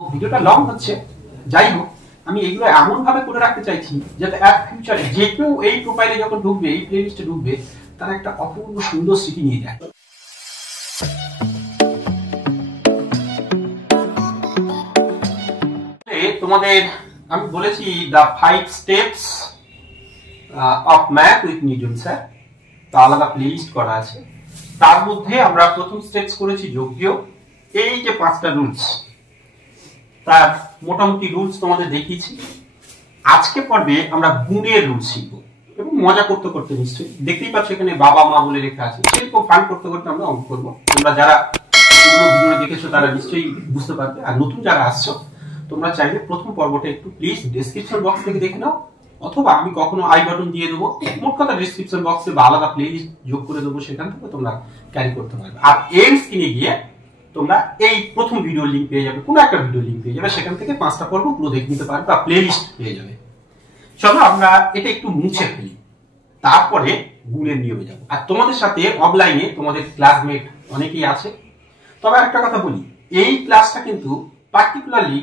ভিডিওটা লং হচ্ছে, যাই হোক আমি এগুলো এমন ভাবে করে রাখতে চাইছি যাতে ফিউচারে যে কেউ এই প্রোফাইলে যখন ঢুকবে, এই প্লেলিস্টে ঢুকবে, তারা একটা অপূর্ব সুন্দর স্মৃতি নিয়ে যায়। তোমাদের আমি বলেছি the 5 steps of math with Newton sir, তা আলাদা প্লেলিস্ট করা আছে। তার মধ্যে আমরা প্রথম স্টেপস করেছি যোগ বিয়োগ। এই যে 5টা রুলস, তার মোটামুটি রুলস তোমাদের দেখিয়েছি। আজকে পর্বে আমরা গুণের রুল শিখব এবং মজা করতে করতে, নিশ্চয়ই দেখতেই পাচ্ছ এখানে বাবা মা বলে লেখা আছে, সেরকম ফান করতে করতে আমরা অঙ্ক করবো। তোমরা যারা পুরো ভিডিও দেখেছো তারা নিশ্চয়ই বুঝতে পারবে, আর নতুন যারা আসছো তোমরা চাইলে প্রথম পর্বটা একটু প্লিজ ডেসক্রিপশন বক্স থেকে দেখে নাও, অথবা আমি কখনো আই বাটন দিয়ে দেবো, মোট কথা ডেসক্রিপশন বক্সে বা আলাদা প্লেলিস্ট যোগ করে দেবো, সেখান থেকে তোমরা ক্যারি করতে পারবে। আর এন্ড স্ক্রিনে গিয়ে তোমরা এই প্রথম ভিডিও লিংক পেয়ে যাবে, কোনো একটা ভিডিও লিংক পেয়ে যাবে, সেখান থেকে 5টা পর্ব পুরো দেখে নিতে পারবে বা প্লেলিস্ট পেয়ে যাবে। চলো আমরা এটা একটু মুছে ফেলি, তারপরে গুণের নিয়মে যাবো। আর তোমাদের সাথে অফলাইনে তোমাদের ক্লাসমেট অনেকেই আছে, তবে একটা কথা বলি, এই ক্লাসটা কিন্তু পার্টিকুলারলি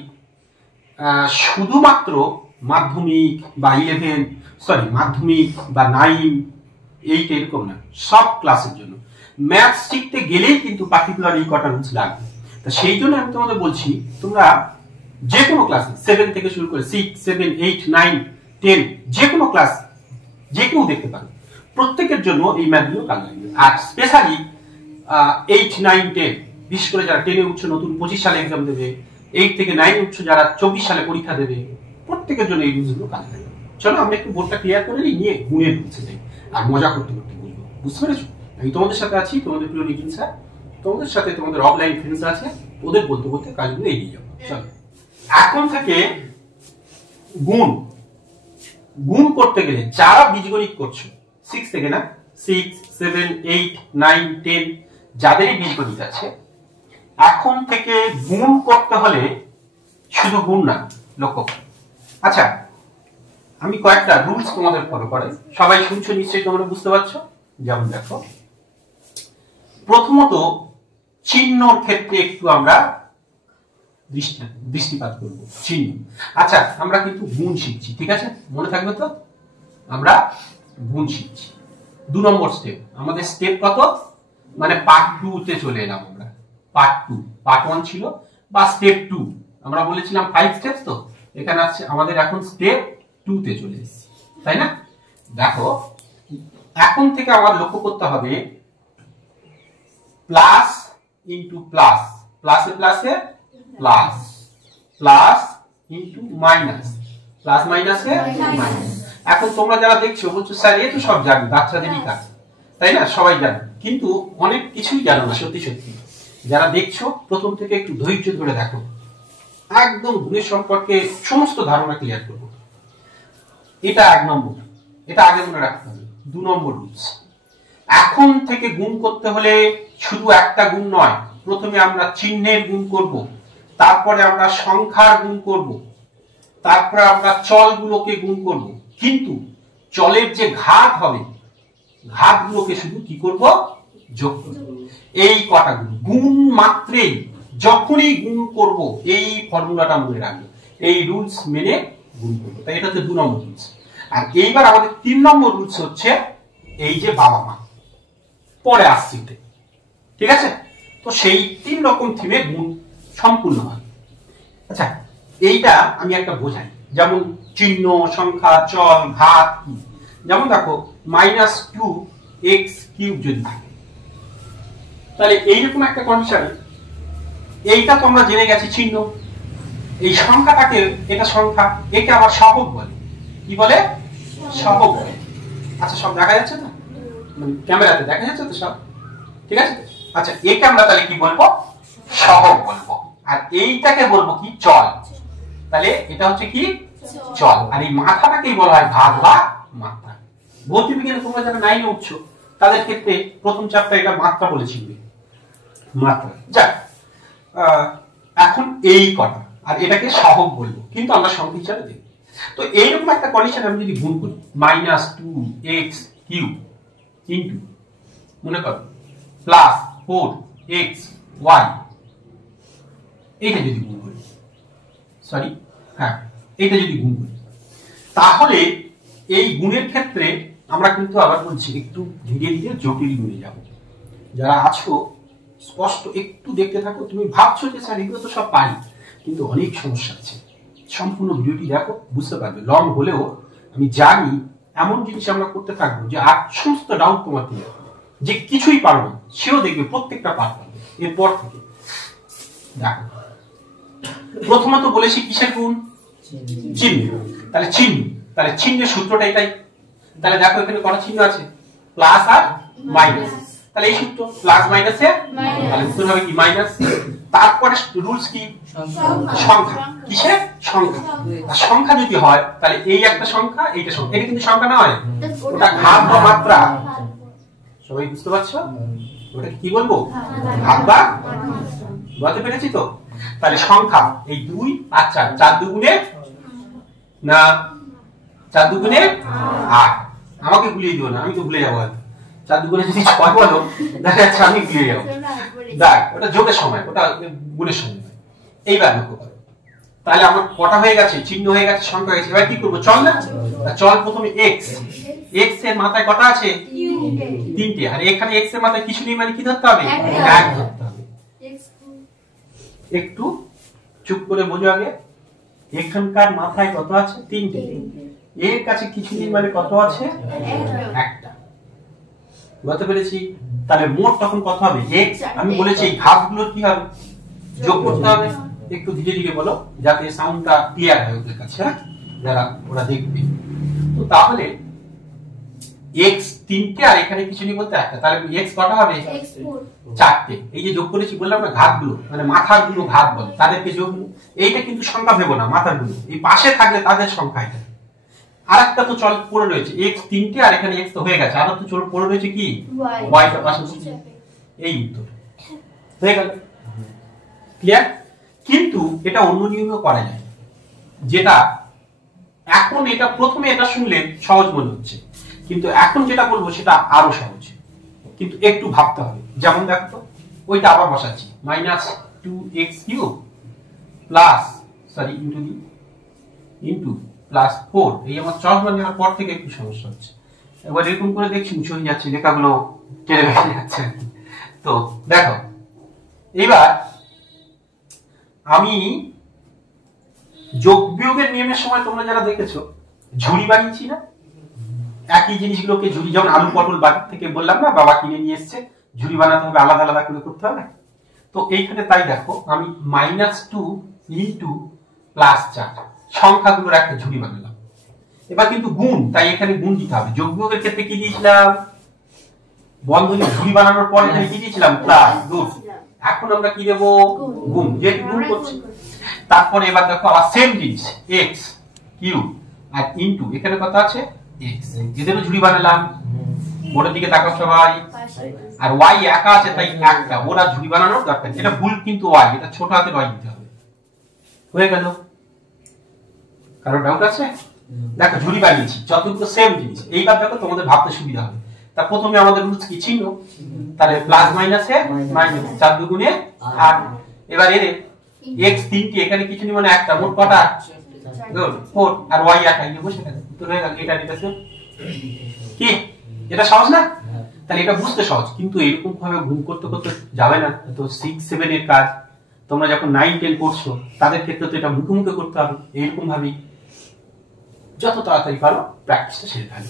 শুধুমাত্র মাধ্যমিক বা মাধ্যমিক বা 9, 8 এরকম না, সব ক্লাসের জন্য। ম্যাথ শিখতে গেলেই কিন্তু পার্টিকুলার এই কটা রুলস লাগবে। তা সেই জন্য আমি তোমাদের বলছি, তোমরা যে কোনো ক্লাসে 7 থেকে শুরু করে 6, 7, 8, 9, 10 যে কোনো ক্লাস যে কেউ দেখতে পারো, প্রত্যেকের জন্য এই ম্যাথগুলো কাজে লাগবে। আর স্পেশালি 8, 9, 10, বিশেষ করে যারা 10 এ উঠছে, নতুন 25 সালে এক্সাম দেবে, 8 থেকে 9 উঠছে যারা 24 সালে পরীক্ষা দেবে, প্রত্যেকের জন্য এই রুলসগুলো কাজে লাগবে। চলো আমরা একটু বোর্ডটা ক্লিয়ার করে নিয়ে গুণের রুলসে যাই, আর মজা করতে করতে বলবো। বুঝতে পেরেছো? আমি তোমাদের সাথে আছি, তোমাদের প্রিয় নিখিল স্যার, তোমাদের সাথে তোমাদের অফলাইন ফ্রেন্ডস আছে, ওদের বলতে বলতে কাজগুলো এগিয়ে যাবো। চলো এখন থেকে গুণ করতে গেলে যারা বীজগণিত করছো 6 থেকে, না 6, 7, 8, 9, 10 যাদেরই বীজগণিত আছে, এখন থেকে গুণ করতে হলে শুধু গুণ না, লক্ষ্য। আচ্ছা, আমি কয়েকটা রুলস তোমাদের ফলো করাই, সবাই শুনছো নিশ্চয়ই, তোমরা বুঝতে পারছো। যেমন দেখো, প্রথমত চিহ্নর ক্ষেত্রে একটু আমরা দৃষ্টিপাত করব। চিহ্ন, আচ্ছা আমরা কিন্তু গুণ শিখছি, ঠিক আছে, মনে থাকবে তো? আমরা গুণ শিখছি। 2 নম্বর স্টেপ, আমাদের স্টেপ কত, মানে পার্ট 2 তে চলে এলাম আমরা। পার্ট 2, পার্ট 1 ছিল বা স্টেপ 2, আমরা বলেছিলাম 5 স্টেপস, তো এখানে আছে আমাদের এখন স্টেপ 2 তে চলে এসেছি, তাই না? দেখো এখন থেকে আমার লক্ষ্য করতে হবে প্লাস ইনটু প্লাস, প্লাসে প্লাসে plus, plus into minus, plus মাইনাসে মাইনাস। এখন তোমরা যারা দেখছো বলছো স্যার এ তো সব জানি, বাচ্চাদেরই কাজ, তাই না, সবাই জানে, কিন্তু অনেক কিছুই জানো না। সত্যি সত্যি যারা দেখছো প্রথম থেকে একটু ধৈর্য ধরে দেখো, একদম গুণের সম্পর্কে সমস্ত ধারণা ক্লিয়ার করবো। এটা 1 নম্বর, এটা আগে মনে রাখতে হবে। 2 নম্বর রুলস, এখন থেকে গুণ করতে হলে শুধু একটা গুণ নয়, প্রথমে আমরা চিহ্নের গুণ করব, তারপরে আমরা সংখ্যার গুণ করব, তারপরে আমরা চলগুলোকে গুণ করব, কিন্তু চলের যে ঘাত হবে, ঘাতগুলোকে শুধু কি করব, যোগ করব। এই কটা গুণ মাত্রেই, যখনই গুণ করব এই ফর্মুলাটা মনে রাখবো, এই রুলস মেনে গুণ করবো। তাই এটা হচ্ছে 2 নম্বর রুলস। আর এইবার আমাদের 3 নম্বর রুলস হচ্ছে এই যে বাবা মা, পরে আসছি, ঠিক আছে? তো সেই 3 রকম থিমে গুণ সম্পূর্ণ হয়। আচ্ছা এইটা আমি একটা বোঝাই, যেমন চিহ্ন, সংখ্যা, চল, ঘাত। যেমন দেখো -2x³ যদি থাকে, তাহলে এইরকম একটা কন্ডিশনে এইটা তো আমরা জেনে গেছি চিহ্ন, এই সংখ্যাটাকে, এটা সংখ্যা, একে আবার সহগ বলে। কি বলে? সহগ বলে। আচ্ছা সব দেখা যাচ্ছে তো, মানে ক্যামেরাতে দেখা যাচ্ছে তো সব, ঠিক আছে? আচ্ছা একে আমরা তাহলে কি বলবো? সহগ বলবো। আর এইটাকে বলবো কি? চল। তাহলে এটা হচ্ছে কি? চল। আর এই মাথাটাকেই বলা হয় ঘাত বা মাত্রা। ভৌতিক বিজ্ঞানে তোমরা যারা 9 এ উঠছো তাদের ক্ষেত্রে প্রথম চ্যাপ্টার এটা মাত্রা বলে শিখবে, মাত্রা। যাক, এখন এই কটা, আর এটাকে সহগ বলবো, কিন্তু আমরা সংখ্যা হিসাবে দেখব। তো এইরকম একটা কন্ডিশন আমি যদি গুণ করি, -2x³ ইনটু, মনে করো +4xy, এইটা যদি গুণ করি, সরি হ্যাঁ এইটা যদি গুণ করি, তাহলে এই গুণের ক্ষেত্রে আমরা কিন্তু আবার বলছি একটু ধীরে ধীরে জটিল গুণে যাব। যারা আছো স্পষ্ট একটু দেখতে থাকো। তুমি ভাবছো যে স্যার এগুলো তো সব পারি, কিন্তু অনেক সমস্যা আছে। সম্পূর্ণ ভিডিওটি দেখো, বুঝতে পারবে। লং হলেও আমি জানি এমন জিনিস আমরা করতে থাকবো যে আর সমস্ত ডাউট তোমার দিয়ে যে কিছুই পারো না, সেও দেখবে প্রত্যেকটা পার পাবে এরপর থেকে। দেখো প্রথমত বলেছি কিসের গুণ? চিহ্ন। তাহলে চিহ্ন, তাহলে চিহ্নের সূত্রটা এটাই। তাহলে দেখো এখানে কত চিহ্ন আছে? প্লাস আর মাইনাস। তাহলে এই সূত্র প্লাস মাইনাসে, তাহলে উত্তর হবে কি মাইনাস। তারপরে রুলস কি? সংখ্যা। কিসের? সংখ্যা। আর সংখ্যা যদি হয় তাহলে এই একটা সংখ্যা, এইটা সংখ্যা। এটা কিন্তু সংখ্যা না হয়, ওটা ঘাত বা মাত্রা। সবাই বুঝতে পারছো? ওটা কি বলবো? ঘাত বা বলতে পেরেছি তো? তাহলে সংখ্যা এই 2 আর 4, 4 দুগুণে না 4 দুগুণে 8। আমাকে ভুলিয়ে দিও না, আমি তো ভুলে যাবো। 4 দুগুণে যদি 6 বলো দেখা যাচ্ছে আমি ভুলে যাবো। দেখ ওটা যোগের সময়, ওটা গুণের সময়। এইবার লক্ষ্য করো, তাহলে আমার কটা হয়ে গেছে? চিহ্ন হয়ে গেছে, সংখ্যা হয়ে গেছে। এবার কি করবো? চল না, চল প্রথমে x। x এর মাথায় কটা আছে? 3টে। আর এখানে x এর মাথায় কিছু নেই, মানে কি ধরতে হবে? 1 ধরতে হবে। একটু চুপ করে বোঝো আগে। এখানকার মাথায় কত আছে? 3টে। এর কাছে কিছু নেই, মানে কত আছে? 1টা। বুঝতে পেরেছি? তাহলে মোট তখন কত হবে? x। আমি বলেছি এই ঘাতগুলো কি হবে? যোগ করতে হবে। একটু ধীরে ধীরে বলো যাতে সাউন্ডটা ক্লিয়ার হয় ওদের কাছে, যারা ওরা দেখবে। তো তাহলে x 3টে আর এখানে কিছু নেই বলতে 1টা। তাহলে x কটা হবে? 4টে। এই যে যোগ করেছি বললাম না, ঘাতগুলো মানে মাথার গুলো ঘাত বলে, তাদেরকে যোগ। এইটা কিন্তু সংখ্যা ভেবো না, মাথার গুলো এই পাশে থাকলে তাদের সংখ্যা। এটা আরেকটা তো চল পড়ে রয়েছে x 3টে, আর এখানে x তো হয়ে গেছে, আর তো চল পড়ে রয়েছে কি y টা পাশে। এই উত্তর হয়ে গেল। ক্লিয়ার? কিন্তু এটা অন্য নিয়মেও করা যায়, যেটা এখন এটা প্রথমে এটা শুনলে সহজ মনে হচ্ছে, কিন্তু এখন যেটা বলবো সেটা আরো সহজ, কিন্তু একটু ভাবতে হবে। যেমন দেখো তো, ওইটা আবার বসাচ্ছি -2x³ plus sorry into plus 4। এই আমার চশমা নেওয়ার পর থেকে একটু সমস্যা হচ্ছে। এবার এরকম করে দেখছি উঁচু হয়ে যাচ্ছে, লেখাগুলো কেড়ে বেড়ে যাচ্ছে। তো দেখো এইবার আমি যোগ বিয়োগের নিয়মের সময় তোমরা যারা দেখেছো ঝুড়ি বানিয়েছি না, একই জিনিসগুলোকে ঝুড়ি, যেমন আলু পটল বাজার থেকে বললাম না বাবা কিনে নিয়ে এসছে, ঝুড়ি বানাতে হবে, আলাদা আলাদা করে করতে হবে। তো এইখানে তাই দেখো আমি -2 ইনটু +4 সংখ্যাগুলোর একটা ঝুড়ি বানালাম। এবার কিন্তু গুণ, তাই এখানে গুণ দিতে হবে। যোগ বিয়োগের ক্ষেত্রে কি দিয়েছিলাম? বন্ধনী ঝুড়ি বানানোর পর এখানে কি দিয়েছিলাম? প্লাস গুণ। এখন আমরা কি দেব? গুণ। যে গুণ করছি। তারপরে এবার দেখো আবার সেম জিনিস x³ আর ইনটু এখানে কত আছে? x। এদেরও ঝুড়ি বানালাম। ওটার দিকে তাকাও সবাই। আর y একা আছে তাই একটা, ওরা ঝুড়ি বানানোর দরকার। এটা ভুল কিন্তু y, এটা ছোট হাতের y দিতে হবে। হয়ে গেল? কারো ডাউট আছে? দেখো ঝুড়ি বানিয়েছি, যতগুলো সেম জিনিস। এইবার দেখো তোমাদের ভাবতে সুবিধা হবে। তা প্রথমে আমাদের রুলস কি চিহ্ন, তাহলে প্লাস মাইনাসে মাইনাস, 4 দুগুণে 8। এবার এর x 3টে, এখানে কিছু নেই মানে একটা, মোট কটা? 4। আর y একাই নেব, সেখানে উত্তর হয়ে গেল। এটা নিতেছে কি? এটা সহজ না? তাহলে এটা বুঝতে সহজ, কিন্তু এরকম ভাবে গুণ করতে করতে যাবে না। তো 6 7 এর কাজ তোমরা যখন 9 10 পড়ছো তাদের ক্ষেত্রে তো এটা মুখে মুখে করতে হবে। এরকম ভাবে যত তাড়াতাড়ি পারো প্র্যাকটিসটা সেরে ফেলো।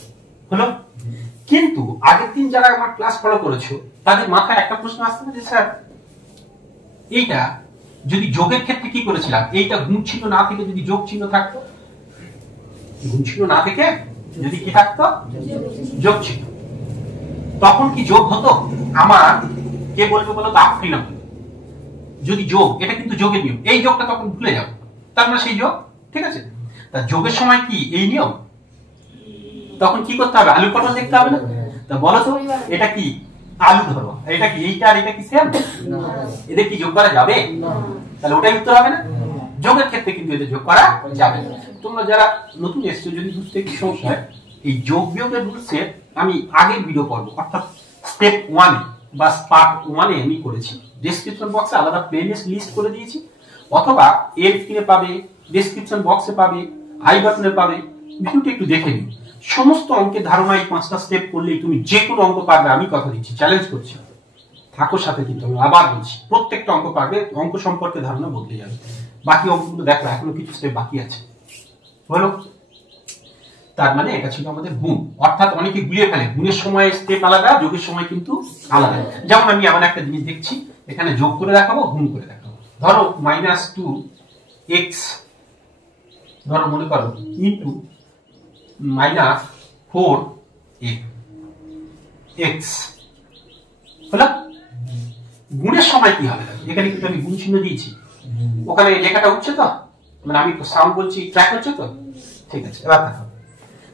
হলো? কিন্তু আগের দিন যারা আমার ক্লাস ফলো করেছো তাদের মাথায় একটা প্রশ্ন আসছে যে স্যার এইটা যদি যোগের ক্ষেত্রে কি করেছিলাম, এইটা গুণ চিহ্ন না থেকে যদি যোগ চিহ্ন থাকতো, গুণ চিহ্ন না থেকে যদি কি থাকতো? যোগ চিহ্ন, তখন কি যোগ হতো? আমার কে বলবে বলো তো? আপনি না বলবে। যদি যোগ, এটা কিন্তু যোগের নিয়ম, এই যোগটা তখন ভুলে যাও, তার মানে সেই যোগ। ঠিক আছে? তা যোগের সময় কি এই নিয়ম? তখন কি করতে হবে? আলু পটল দেখতে হবে না? তা বলো তো এটা কি? আলু ধরো, এটা কি এইটা আর এটা কি সেম? এদের কি যোগ করা যাবে? তাহলে ওটাই উত্তর হবে না? যোগের ক্ষেত্রে কিন্তু এদের যোগ করা যাবে না। তোমরা যারা নতুন এসছো যদি বুঝতে একটু সমস্যা হয়, এই যোগ বিয়োগের রুলসে আমি আগের ভিডিও করব, অর্থাৎ স্টেপ 1 বা পার্ট 1 আমি করেছি। ডেসক্রিপশন বক্সে আলাদা প্লেলিস্ট লিস্ট করে দিয়েছি, অথবা এর স্ক্রিনে পাবে ডেসক্রিপশন বক্সে পাবে, আই বাটনে পাবে, ভিডিওটি একটু দেখে নিন। সমস্ত অঙ্কের ধারণা এই 5টা স্টেপ করলেই তুমি যে কোনো অঙ্ক পারবে, আমি কথা দিচ্ছি, চ্যালেঞ্জ করছি। থাকো সাথে, কিন্তু আমি আবার বলছি প্রত্যেকটা অঙ্ক পারবে, অঙ্ক সম্পর্কে ধারণা বদলে যাবে। বাকি অঙ্কগুলো দেখো, এখনো কিছু স্টেপ বাকি আছে, বলো। তার মানে এটা ছিল আমাদের গুণ, অর্থাৎ অনেকে গুলিয়ে ফেলে, গুণের সময় স্টেপ আলাদা, যোগের সময় কিন্তু আলাদা। যেমন আমি এমন একটা জিনিস দেখছি, এখানে যোগ করে দেখাবো, গুণ করে দেখাবো। ধরো -2x, ধরো মনে করো ইন্টু -4x হলো। গুণের সময় কি হবে? এখানে কিন্তু আমি গুণ চিহ্ন দিয়েছি, ওখানে লেখাটা উঠছে তো, মানে আমি সাউন্ড বলছি, ট্র্যাক হচ্ছে তো, ঠিক আছে। এবার দেখো,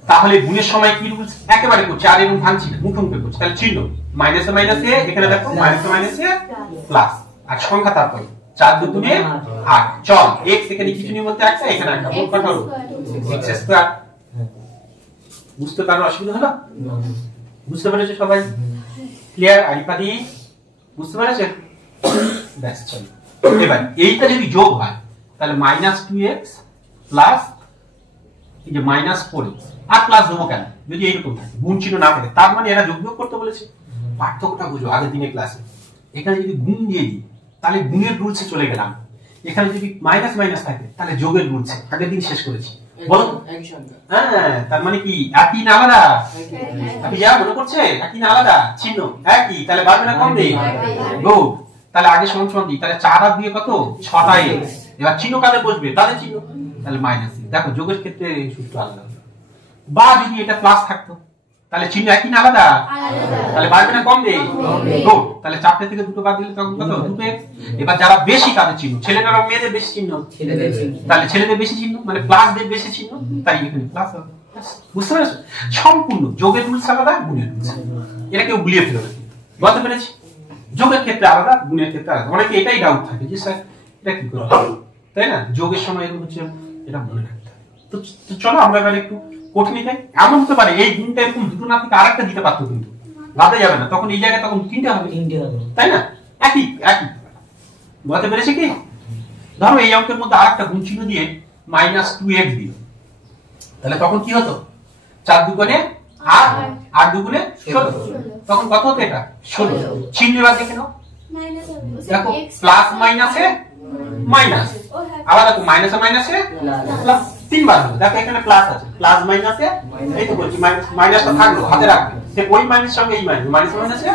তাহলে গুণের সময় কি রুলস একেবারে করছে, আর এরকম ভাঙছি না, মুখে মুখে করছে। তাহলে চিহ্ন মাইনাসে মাইনাসে, এখানে দেখো মাইনাসে মাইনাসে প্লাস, আর সংখ্যা তারপরে 4 দুগুণে 8। চল x এখানে কিছু নেই বলতে একটা, এখানে একটা, মোট কত হলো x স্কয়ার। বুঝতে পারো অসুবিধা হলো? বুঝতে পেরেছো সবাই? ক্লিয়ার? আরিপাদি বুঝতে পেরেছেন? ব্যাস চলো। এবার এইটা যদি যোগ হয় তাহলে -2x প্লাস এই যে -4x, আর প্লাস দেবো কেন যদি এইরকম থাকে, গুণ চিহ্ন না থাকে? তার মানে এরা যোগ বিয়োগ করতে বলেছে। পার্থক্যটা বুঝো আগের দিনের ক্লাসে। এখানে যদি গুণ দিয়ে দিই তাহলে গুণের রুলসে চলে গেলাম, এখানে যদি মাইনাস মাইনাস থাকে তাহলে যোগের রুলসে, আগের দিন শেষ করেছি। বলো হ্যাঁ, তার মানে কি একই না আলাদা? আপনি যা মনে করছে একই না আলাদা? চিহ্ন একই, তাহলে বাড়বে না কমবে? গুড। তাহলে আগে সমান সমান দিই, তাহলে 4 আর 2 কত? 6টা x। এবার চিহ্ন কাদের বসবে? তাদের চিহ্ন, তাহলে মাইনাস। দেখো যোগের ক্ষেত্রে সূত্র আলাদা। বা যদি এটা প্লাস থাকতো তাহলে চিহ্ন একই না আলাদা? তাহলে বাড়বে না কমবে? গুড। তাহলে 4টে থেকে 2টো বাদ দিলে তখন কত? 2x। এবার যারা বেশি তাদের চিহ্ন, ছেলেদের আর মেয়েদের বেশি চিহ্ন? তাহলে ছেলেদের বেশি চিহ্ন মানে প্লাস দের বেশি চিহ্ন, তাই এখানে প্লাস হবে। বুঝতে পেরেছো? সম্পূর্ণ যোগের রুলস আলাদা, গুণের রুলস আলাদা। এটা কেউ গুলিয়ে ফেলবে না, বুঝতে পেরেছি? যোগের ক্ষেত্রে আলাদা, গুণের ক্ষেত্রে আলাদা। অনেকে এটাই ডাউট থাকে যে স্যার এটা কি করে হবে, তাই না? যোগের সময় এরকম হচ্ছে, এটা মনে রাখতে হবে। তো চলো আমরা এবার একটু কঠিনই যাই। এমন হতে পারে এই গুণটা এরকম দুটো না থেকে আরেকটা দিতে পারতো, কিন্তু বাদে যাবে না, তখন এই জায়গায় তখন 3টে হবে, তাই না? একই একই বুঝতে পেরেছি কি? ধরো এই অঙ্কের মধ্যে আরেকটা গুণ চিহ্ন দিয়ে -2x দিল, তাহলে তখন কি হতো? 4 দুগুণে 8, 8 দুগুণে 16, তখন কত হতো? এটা 16। চিহ্ন এবার দেখে নাও, দেখো প্লাস মাইনাসে মাইনাস, আবার দেখো মাইনাসে মাইনাসে প্লাস, 3 বার হলো। দেখো এখানে প্লাস আছে, প্লাস মাইনাসে, এই তো বলছি মাইনাসটা থাকলো, হাতে রাখবে, সে ওই মাইনাস সঙ্গে এই মাইনাস, মাইনাস মাইনাসে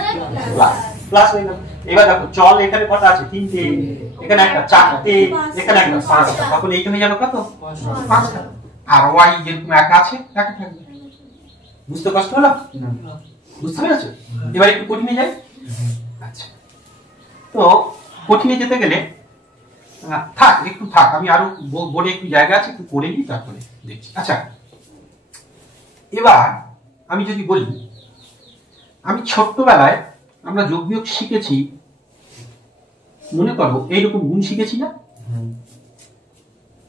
প্লাস, প্লাস হয়ে গেল। এবার দেখো চল এখানে কত আছে? 3টে, এখানে একটা 4টে, এখানে একটা 5টা, তখন এইটা হয়ে যাবে কত? 5টা। আর y যেরকম একা আছে একা থাকবে। বুঝতে কষ্ট হলো? বুঝতে পেরেছো? এবার একটু কঠিনে যাই। আচ্ছা, তো কঠিনে যেতে গেলে থাক একটু থাক, আমি আরো বোর্ডে একটু জায়গা আছে, একটু করে নিই, তারপরে দেখছি। আচ্ছা, এবার আমি যদি বলি, আমি ছোট্টবেলায় আমরা যোগ বিয়োগ শিখেছি, মনে করো এইরকম গুণ শিখেছি না?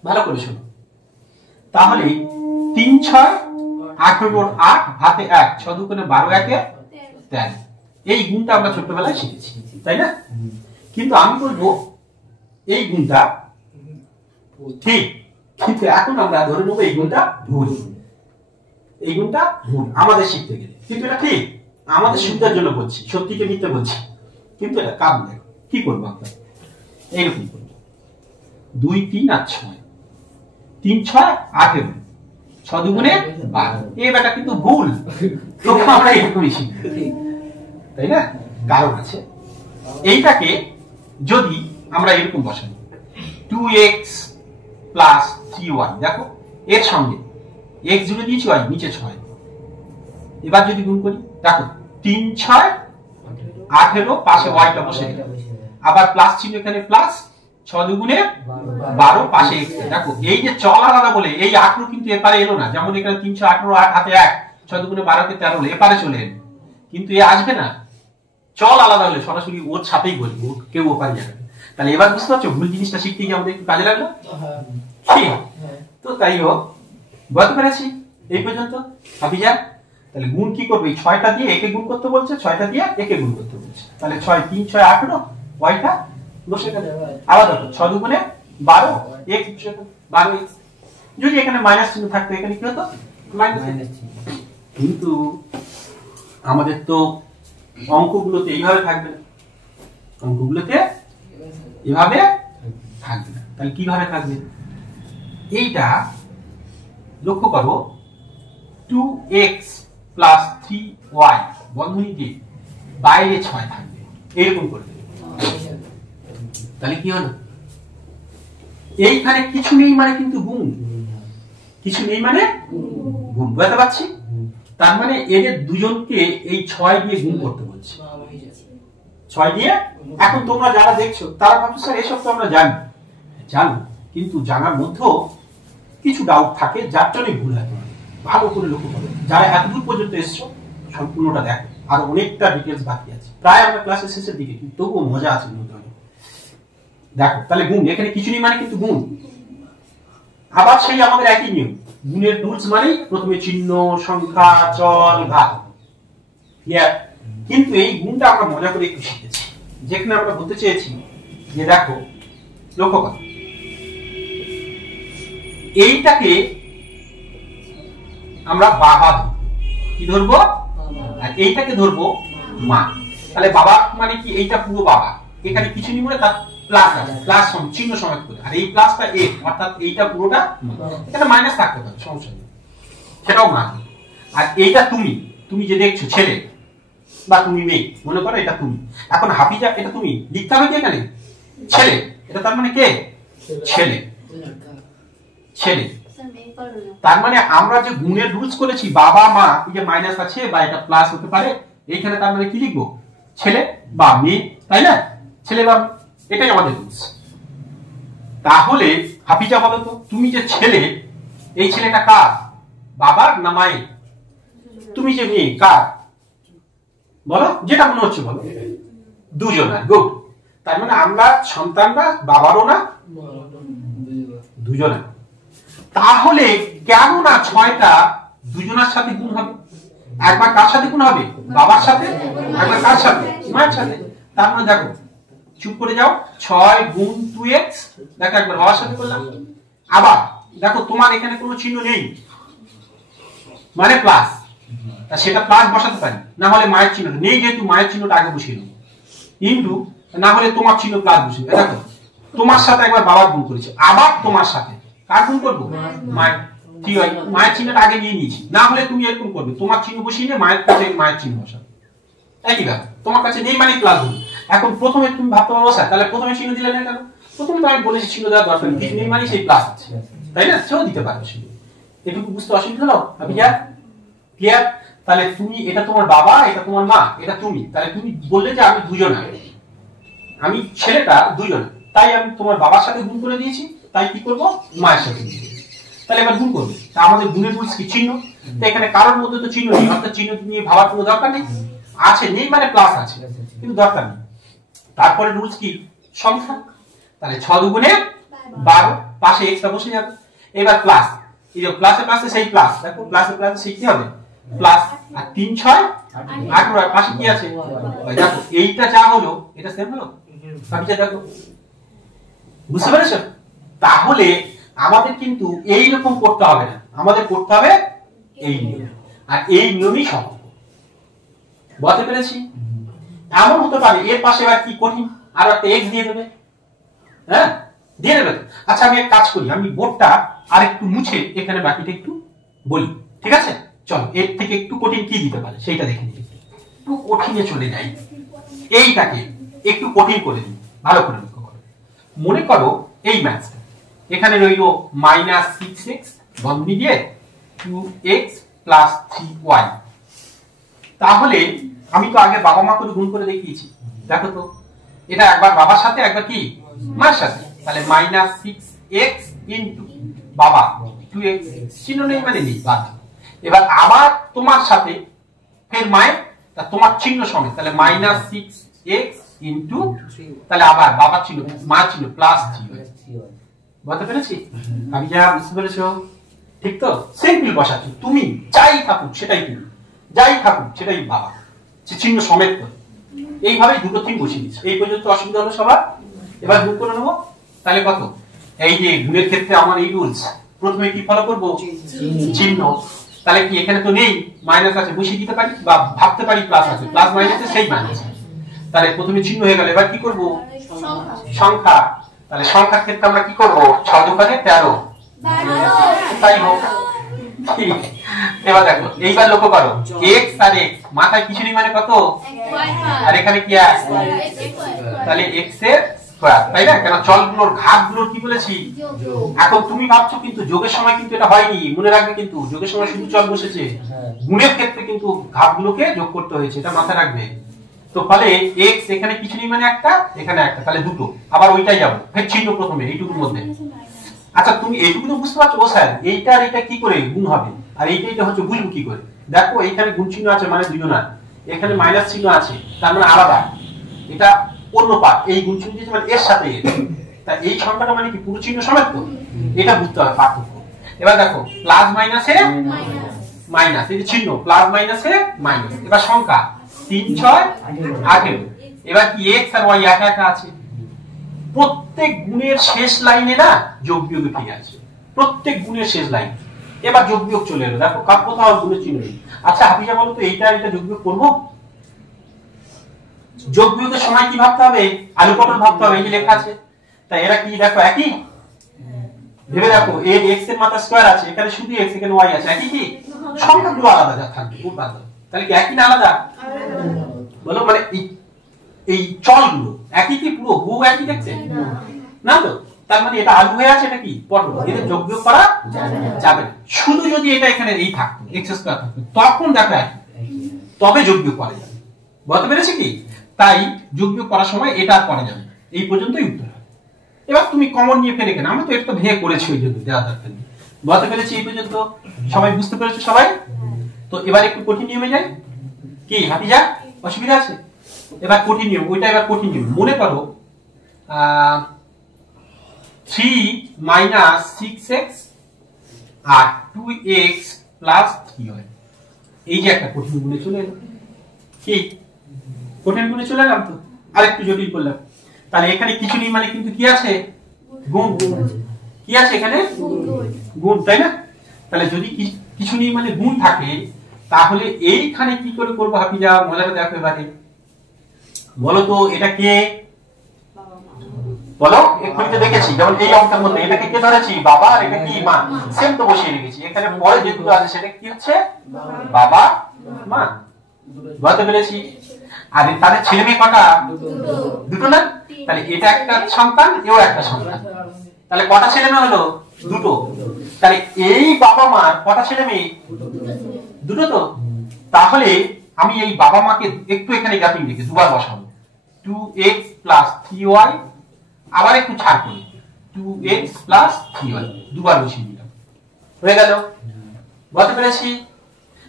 ভালো করে শোনো। তাহলে 3 6 18 8 হাতে 1, 6 দুগুণে 12, 1 এ 13, এই গুণটা আমরা ছোট্টবেলায় শিখেছি, তাই না? কিন্তু আমি বলবো এই গুণটা ঠিক, কিন্তু এখন আমরা ধরে নেবো এই গুণটা ভুল। এই গুণটা ভুল আমাদের শিখতে গেলে, কিন্তু এটা ঠিক আমাদের সুবিধার জন্য বলছি, সত্যিকে মিথ্যে বলছি, কিন্তু এটা কারণ দেখো কি করবো আমরা, এইরকম করবো 2 3 আর 6, 3 6 18, 6 দুগুণে 12, এই ব্যাটা কিন্তু ভুল, তখন আমরা এরকমই শিখবো, তাই না? কারণ আছে। এইটাকে যদি আমরা এরকম বসাই 2x প্লাস 3y, দেখো এর সঙ্গে x জুড়ে দিয়েছি, y নিচে 6, এবার যদি গুণ করি দেখো 3 6 18, পাশে yটা বসে গেল, আবার প্লাস চিহ্ন এখানে প্লাস, 6 দুগুণে 12, পাশে x। দেখো এই যে চল আলাদা বলে এই 18 কিন্তু এপারে এলো না, যেমন এখানে 3 6 18, 8 হাতে 1, 6 দুগুণে 12 কে 13 হলো, এপারে চলে এলো, কিন্তু এ আসবে না। চল আলাদা হলে সরাসরি ওর সাথেই বলবো, কেউ ওপারে যাবে। তাহলে এবার বুঝতে পারছো ভুল জিনিসটা শিখতে গিয়ে আমাদের একটু কাজে লাগলো। তো তাই হোক, বুঝতে পেরেছি এই পর্যন্ত? ভাবি যা, তাহলে গুণ কি করবে? 6টা দিয়ে একে গুণ করতে বলছে, 6টা দিয়ে একে গুণ করতে বলছে, তাহলে 6 3 6 18, ওয়াইটা বসে গেল। আবার দেখো 6 দুগুণে 12 x 12 x। যদি এখানে মাইনাস চিহ্ন থাকতো এখানে কি হতো মাইনাস। কিন্তু আমাদের তো অঙ্কগুলোতে এইভাবে থাকবে না, অঙ্কগুলোতে এভাবে থাকবে না। তাহলে কিভাবে থাকবে? এইটা লক্ষ্য করো 2x প্লাস 3y বন্ধনী দিয়ে বাইরে 6 থাকবে এরকম করবে। তাহলে কি হলো? এইখানে কিছু নেই মানে কিন্তু গুণ, কিছু নেই মানে গুণ, বুঝতে পারছি? তার মানে এদের দুজনকে এই 6 দিয়ে গুণ করতে বলছে, 6 দিয়ে। এখন তোমরা যারা দেখছো তারা ভাবছো স্যার এসব তো আমরা জানি, জানো, কিন্তু জানার মধ্যেও কিছু ডাউট থাকে যার জন্য ভুল হয়। ভালো করে লক্ষ্য করো, যারা এতদূর পর্যন্ত এসছো সম্পূর্ণটা দেখো, আর অনেকটা ডিটেলস বাকি আছে, প্রায় আমরা ক্লাসের শেষের দিকে, কিন্তু তবুও মজা আছে নতুন। দেখো তাহলে গুণ, এখানে কিছু নেই মানে কিন্তু গুণ। আবার সেই আমাদের একই নিয়ম, গুণের রুলস মানে প্রথমে চিহ্ন, সংখ্যা, চল, ঘাত। কিন্তু এই গুণটা আমরা মজা করে একটু শিখেছি, যেখানে আমরা বলতে চেয়েছি যে দেখো লক্ষ্য করো, এইটাকে আমরা বাবা কি ধরবো, আর এইটাকে ধরবো মা। তাহলে বাবা মানে কি? এইটা পুরো বাবা, এখানে কিছু নেই বলে তার প্লাস আছে, প্লাস চিহ্ন সমেত করে, আর এই প্লাসটা এ, অর্থাৎ এইটা পুরোটা এখানে মাইনাস থাকতে পারে, সমস্যা নেই, সেটাও মা। আর এইটা তুমি, তুমি যে দেখছো ছেলে বা তুমি মেয়ে, মনে করো এটা তুমি। এখন হাফিজা এটা তুমি লিখতে হবে কি এখানে ছেলে, এটা তার মানে কে? ছেলে, ছেলে। তার মানে আমরা যে গুণের রুলস করেছি বাবা মা, এই যে মাইনাস আছে বা এটা প্লাস হতে পারে, এইখানে তার মানে কি লিখবো? ছেলে বা মেয়ে, তাই না? ছেলে বা, এটাই আমাদের রুলস। তাহলে হাফিজা বলো তো, তুমি যে ছেলে, এই ছেলেটা কার? বাবার না মায়ের? তুমি যে মেয়ে কার? বলো, যেটা মনে হচ্ছে বলো। দুজনের, গুড। তার মানে আমরা সন্তানরা বাবারও না দুজনের। তাহলে কেন না 6টা দুজনের সাথে গুণ হবে? একবার কার সাথে গুণ হবে? বাবার সাথে, একবার কার সাথে? মায়ের সাথে। তার মানে দেখো, চুপ করে যাও, 6 গুণ 2x, দেখো একবার বাবার সাথে করলাম। আবার দেখো তোমার এখানে কোনো চিহ্ন নেই মানে প্লাস, সেটা প্লাস বসাতে পারি, না হলে মায়ের চিহ্ন নেই, যেহেতু মায়ের চিহ্নটা আগে বসিয়ে নেব, কিন্তু না হলে তোমার চিহ্ন প্লাস বসিয়ে। দেখো তোমার সাথে একবার বাবার গুণ করেছে, আবার তোমার সাথে কার গুণ করবো? মায়ের। ঠিক আছে, মায়ের চিহ্নটা আগে নিয়ে নিয়েছি, না হলে তুমি এরকম করবে, তোমার চিহ্ন বসিয়ে নিয়ে মায়ের কাছে মায়ের চিহ্ন বসাবে, একই ব্যাপার। তোমার কাছে নেই মানে প্লাস গুণ। এখন প্রথমে তুমি ভাবতে পারো স্যার তাহলে প্রথমে চিহ্ন দিলে না কেন? প্রথমে তো আমি বলেছি চিহ্ন দেওয়ার দরকার নেই, নেই মানে সেই প্লাস আছে, তাই না? সেও দিতে পারবে, এটুকু বুঝতে অসুবিধা হলো? আমি ক্লিয়ার? তাহলে তুমি, এটা তোমার বাবা, এটা তোমার মা, এটা তুমি। তাহলে তুমি বললে যে আমি দুজনা, আমি ছেলেটা দুজনা, তাই আমি তোমার বাবার সাথে গুণ করে দিয়েছি, তাই কি করবো? মায়ের সাথে। তাহলে এবার গুণ করবে, তা আমাদের গুণের রুলস কি? চিহ্ন। তো এখানে কারোর মধ্যে তো চিহ্ন নেই, অর্থাৎ চিহ্ন নিয়ে ভাবার কোনো দরকার নেই। আছে, নেই মানে প্লাস আছে, কিন্তু দরকার নেই। তারপরে রুলস কি? সংখ্যা। তাহলে 6 দুগুণে 12, পাশে এক্সট্রা বসে যাবে। এবার প্লাস, এই যে প্লাসে প্লাসে সেই প্লাস, দেখো প্লাসে প্লাসে সেই কি হবে? প্লাস। আর 3 6 18, আর পাশে কি আছে? দেখো এইটা যা হলো এটা সেম হলো, সবটা দেখো, বুঝতে পেরেছো? তাহলে আমাদের কিন্তু এই রকম করতে হবে না, আমাদের করতে হবে এই নিয়ম, আর এই নিয়মই সহজ। বলতে পেরেছি? এমন হতে পারে এর পাশে এবার কি কঠিন, আর একটা x দিয়ে দেবে, হ্যাঁ দিয়ে দেবে। আচ্ছা আমি এক কাজ করি, আমি বোর্ডটা আর একটু মুছে এখানে বাকিটা একটু বলি, ঠিক আছে? চলো এর থেকে একটু কঠিন কি দিতে পারে সেইটা দেখে নিই। একটু কঠিনে চলে যাই, এইটাকে একটু কঠিন করে দিই, ভালো করে লক্ষ্য করো। মনে করো এই ম্যাথটা এখানে রইল -6x বন্ধনী দিয়ে 2x প্লাস 3y। তাহলে আমি তো আগে বাবা মা করে গুণ করে দেখিয়েছি, দেখো তো এটা একবার বাবার সাথে একবার কি মায়ের সাথে, তাহলে -6x ইনটু বাবা 2x, চিহ্ন নেই মানে নেই, বাদ। এবার আবার তোমার সাথে ফের মায়ের, তা তোমার চিহ্ন সমেত, তাহলে -6x ইনটু, তাহলে আবার বাবার চিহ্ন মায়ের চিহ্ন প্লাস 3y। বুঝতে পেরেছি? আমি যা বুঝতে পেরেছো? ঠিক তো? সিম্পল বসাচ্ছি, তুমি যাই থাকুক সেটাই তুমি, যাই থাকুক সেটাই বাবা, চিহ্ন সমেত করে এইভাবে দুটো তিন বসিয়ে দিচ্ছি। এই পর্যন্ত অসুবিধা হলো সবার? এবার গুণ করে নেবো, তাহলে কত? এই যে গুণের ক্ষেত্রে আমার এই রুলস, প্রথমে কি ফলো করব? চিহ্ন। তাহলে কি এখানে তো নেই, মাইনাস আছে, বসিয়ে দিতে পারি বা ভাবতে পারি প্লাস আছে, প্লাস মাইনাসে সেই মাইনাস। তাহলে প্রথমে চিহ্ন হয়ে গেল, এবার কি করব? সংখ্যা। তাহলে সংখ্যার ক্ষেত্রে আমরা কি করব? 6 দোকানে 13, তাই হোক। এবার দেখো, এইবার লক্ষ্য করো, x আর x মাথায় কিছু নেই মানে কত, আর এখানে কি আছে, তাহলে x এর স্কয়ার, তাই না? কেন চলগুলোর ঘাতগুলোর কি বলেছি? এখন তুমি ভাবছো কিন্তু যোগের সময় কিন্তু এটা হয়নি, মনে রাখবে কিন্তু যোগের সময় শুধু চল বসেছে, গুণের ক্ষেত্রে কিন্তু ঘাতগুলোকে যোগ করতে হয়েছে, এটা মাথায় রাখবে। তো ফলে x এখানে কিছু নেই মানে একটা, এখানে একটা, তাহলে দুটো। আবার ওইটাই যাবো, ফের চিহ্ন প্রথমে এইটুকুর মধ্যে। আচ্ছা তুমি এইটুকু তো বুঝতে পারছো, ও স্যার এইটা আর এটা কি করে গুণ হবে, আর এইটা হচ্ছে বুঝবো কি করে? দেখো এইখানে গুণ চিহ্ন আছে মানে দুজনার, এখানে মাইনাস চিহ্ন আছে তার মানে আলাদা, এটা অন্য পার্ট, এই গুণ চিহ্ন মানে এর সাথে তা এই সংখ্যাটা মানে কি পুরো চিহ্ন সমেত, তো এটা বুঝতে হবে পার্থক্য। এবার দেখো প্লাস মাইনাসে মাইনাস, এই যে চিহ্ন প্লাস মাইনাসে মাইনাস। এবার সংখ্যা 3 6 18। এবার কি x আর y একা একা আছে, প্রত্যেক গুণের শেষ লাইনে না যোগ বিয়োগ ফিরে আছে, প্রত্যেক গুণের শেষ লাইন। এবার যোগ বিয়োগ চলে এলো, দেখো কার কোথাও গুণের চিহ্ন নেই। আচ্ছা হাফিজা বলো তো এইটা আর এটা যোগ বিয়োগ করবো? যোগ বিয়োগের সময় কি ভাবতে হবে? আলু পটল ভাবতে হবে, এই যে লেখা আছে। তাই এরা কি দেখো একই, ভেবে দেখো এর x এর মাথা স্কয়ার আছে, এখানে শুধু x, এখানে y আছে, একই কি? সংখ্যাগুলো আলাদা যা থাকবে খুব ভালো, তাহলে কি একই না আলাদা? বলো মানে এই চলগুলো একই কি পুরো হুবহু একই দেখছে না তো? তার মানে এটা আলু হয়ে আছে, এটা কি পটল, এদের যোগ বিয়োগ করা যাবে না। শুধু যদি এটা এখানে এই থাকতো x স্কয়ার থাকতো তখন দেখো একই, তবে যোগ বিয়োগ করা যাবে। বুঝতে পেরেছি কি? তাই যোগ বিয়োগ করার সময় এটা আর করা যাবে না, এই পর্যন্তই উত্তর। এবার তুমি কমন নিয়ে ফেলে কেন, আমি তো এটা ভেঙে করেছি ওই জন্য দেওয়া দরকার নেই। বুঝতে পেরেছি এই পর্যন্ত? সবাই বুঝতে পেরেছো সবাই? তো এবার একটু কঠিন নিয়মে যাই, কি হাফিজা অসুবিধা আছে? এবার কঠিন নিয়ম, ওইটা এবার কঠিন নিয়ম। মনে করো 3 - 6x আর 2x + 3 হয়, এই যে একটা কঠিন গুণে চলে এলো। কি কঠিন গুণে চলে এলাম তো, আরেকটু জটিল করলাম। তাহলে এখানে কিছু নেই মানে কিন্তু কি আছে? গুণ। কি আছে এখানে? গুণ, তাই না? তাহলে যদি কিছু নেই মানে গুণ থাকে, তাহলে এইখানে কি করে করবো হাফিজা? মজাটা দেখো এবারে, বলো তো এটা কে? বলো, এক্ষুনি তো দেখেছি, যেমন এই অঙ্কের মধ্যে এটাকে কে ধরেছি? বাবা, আর এটা কি মা, সেম তো বসিয়ে রেখেছি। এখানে পরে যে দুটো আছে সেটা কি হচ্ছে? বাবা মা। বুঝতে পেরেছি? আর তাদের ছেলে মেয়ে কটা? দুটো না? তাহলে এটা একটা সন্তান, এও একটা সন্তান, তাহলে কটা ছেলে মেয়ে হলো? দুটো। তাহলে এই বাবা মার কটা ছেলে মেয়ে? দুটো তো। তাহলে আমি এই বাবা মাকে একটু এখানে গ্যাপিং রেখে দুবার বসাবো, 2x + 3y, আবার একটু ছাড় করি 2x + 3y, দুবার বসিয়ে দিলাম, হয়ে গেল। বুঝতে পেরেছি?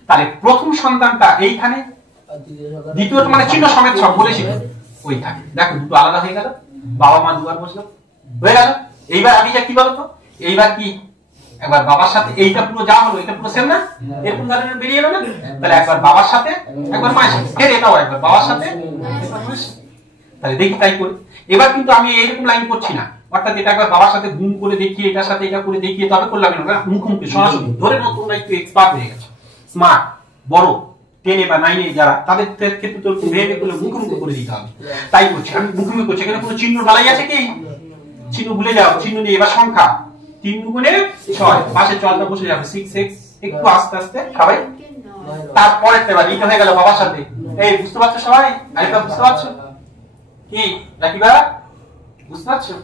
তাহলে প্রথম সন্তানটা এইখানে, দ্বিতীয়টা মানে চিহ্ন সমেত সব বলেছি ওইখানে, দেখো দুটো আলাদা হয়ে গেল, বাবা মা দুবার বসলো, হয়ে গেল। এইবার আমি যা কি বলতো, এইবার কি একবার বাবার সাথে এইটা পুরো যা হলো এটা পুরো সেম না, এরকম ধরনের বেরিয়ে এলো না? তাহলে একবার বাবার সাথে একবার মায়ের সাথে, ফের এটাও একবার বাবার সাথে, তাহলে দেখি তাই করি। এবার কিন্তু আমি এরকম লাইন করছি না, অর্থাৎ এটা একবার বাবার সাথে গুণ করে দেখিয়ে এটার সাথে এটা করে দেখিয়ে তবে করলাম না, মুখোমুখি সরাসরি ধরে নাও তোমরা একটু এক্সপার্ট হয়ে গেছো, স্মার্ট, বড় 10 বা 9 যারা, তাদের ক্ষেত্রে তো ভেবে করলে মুখোমুখি করে দিতে হবে। তাই করছি আমি, মুখোমুখি করছি। এখানে কোনো চিহ্ন ঢালাই আছে কি? চিহ্ন ভুলে যাও, চিহ্ন নেই। এবার সংখ্যা 3 গুণে 6, পাশে চলটা বসে যাবে 6x, একটু আস্তে আস্তে সবাই। তারপরে এবার এইটা হয়ে গেল বাবার সাথে, এই বুঝতে পারছো সবাই? আরেকটা বুঝতে পারছো কি রাকিবা? বুঝতে পারছো?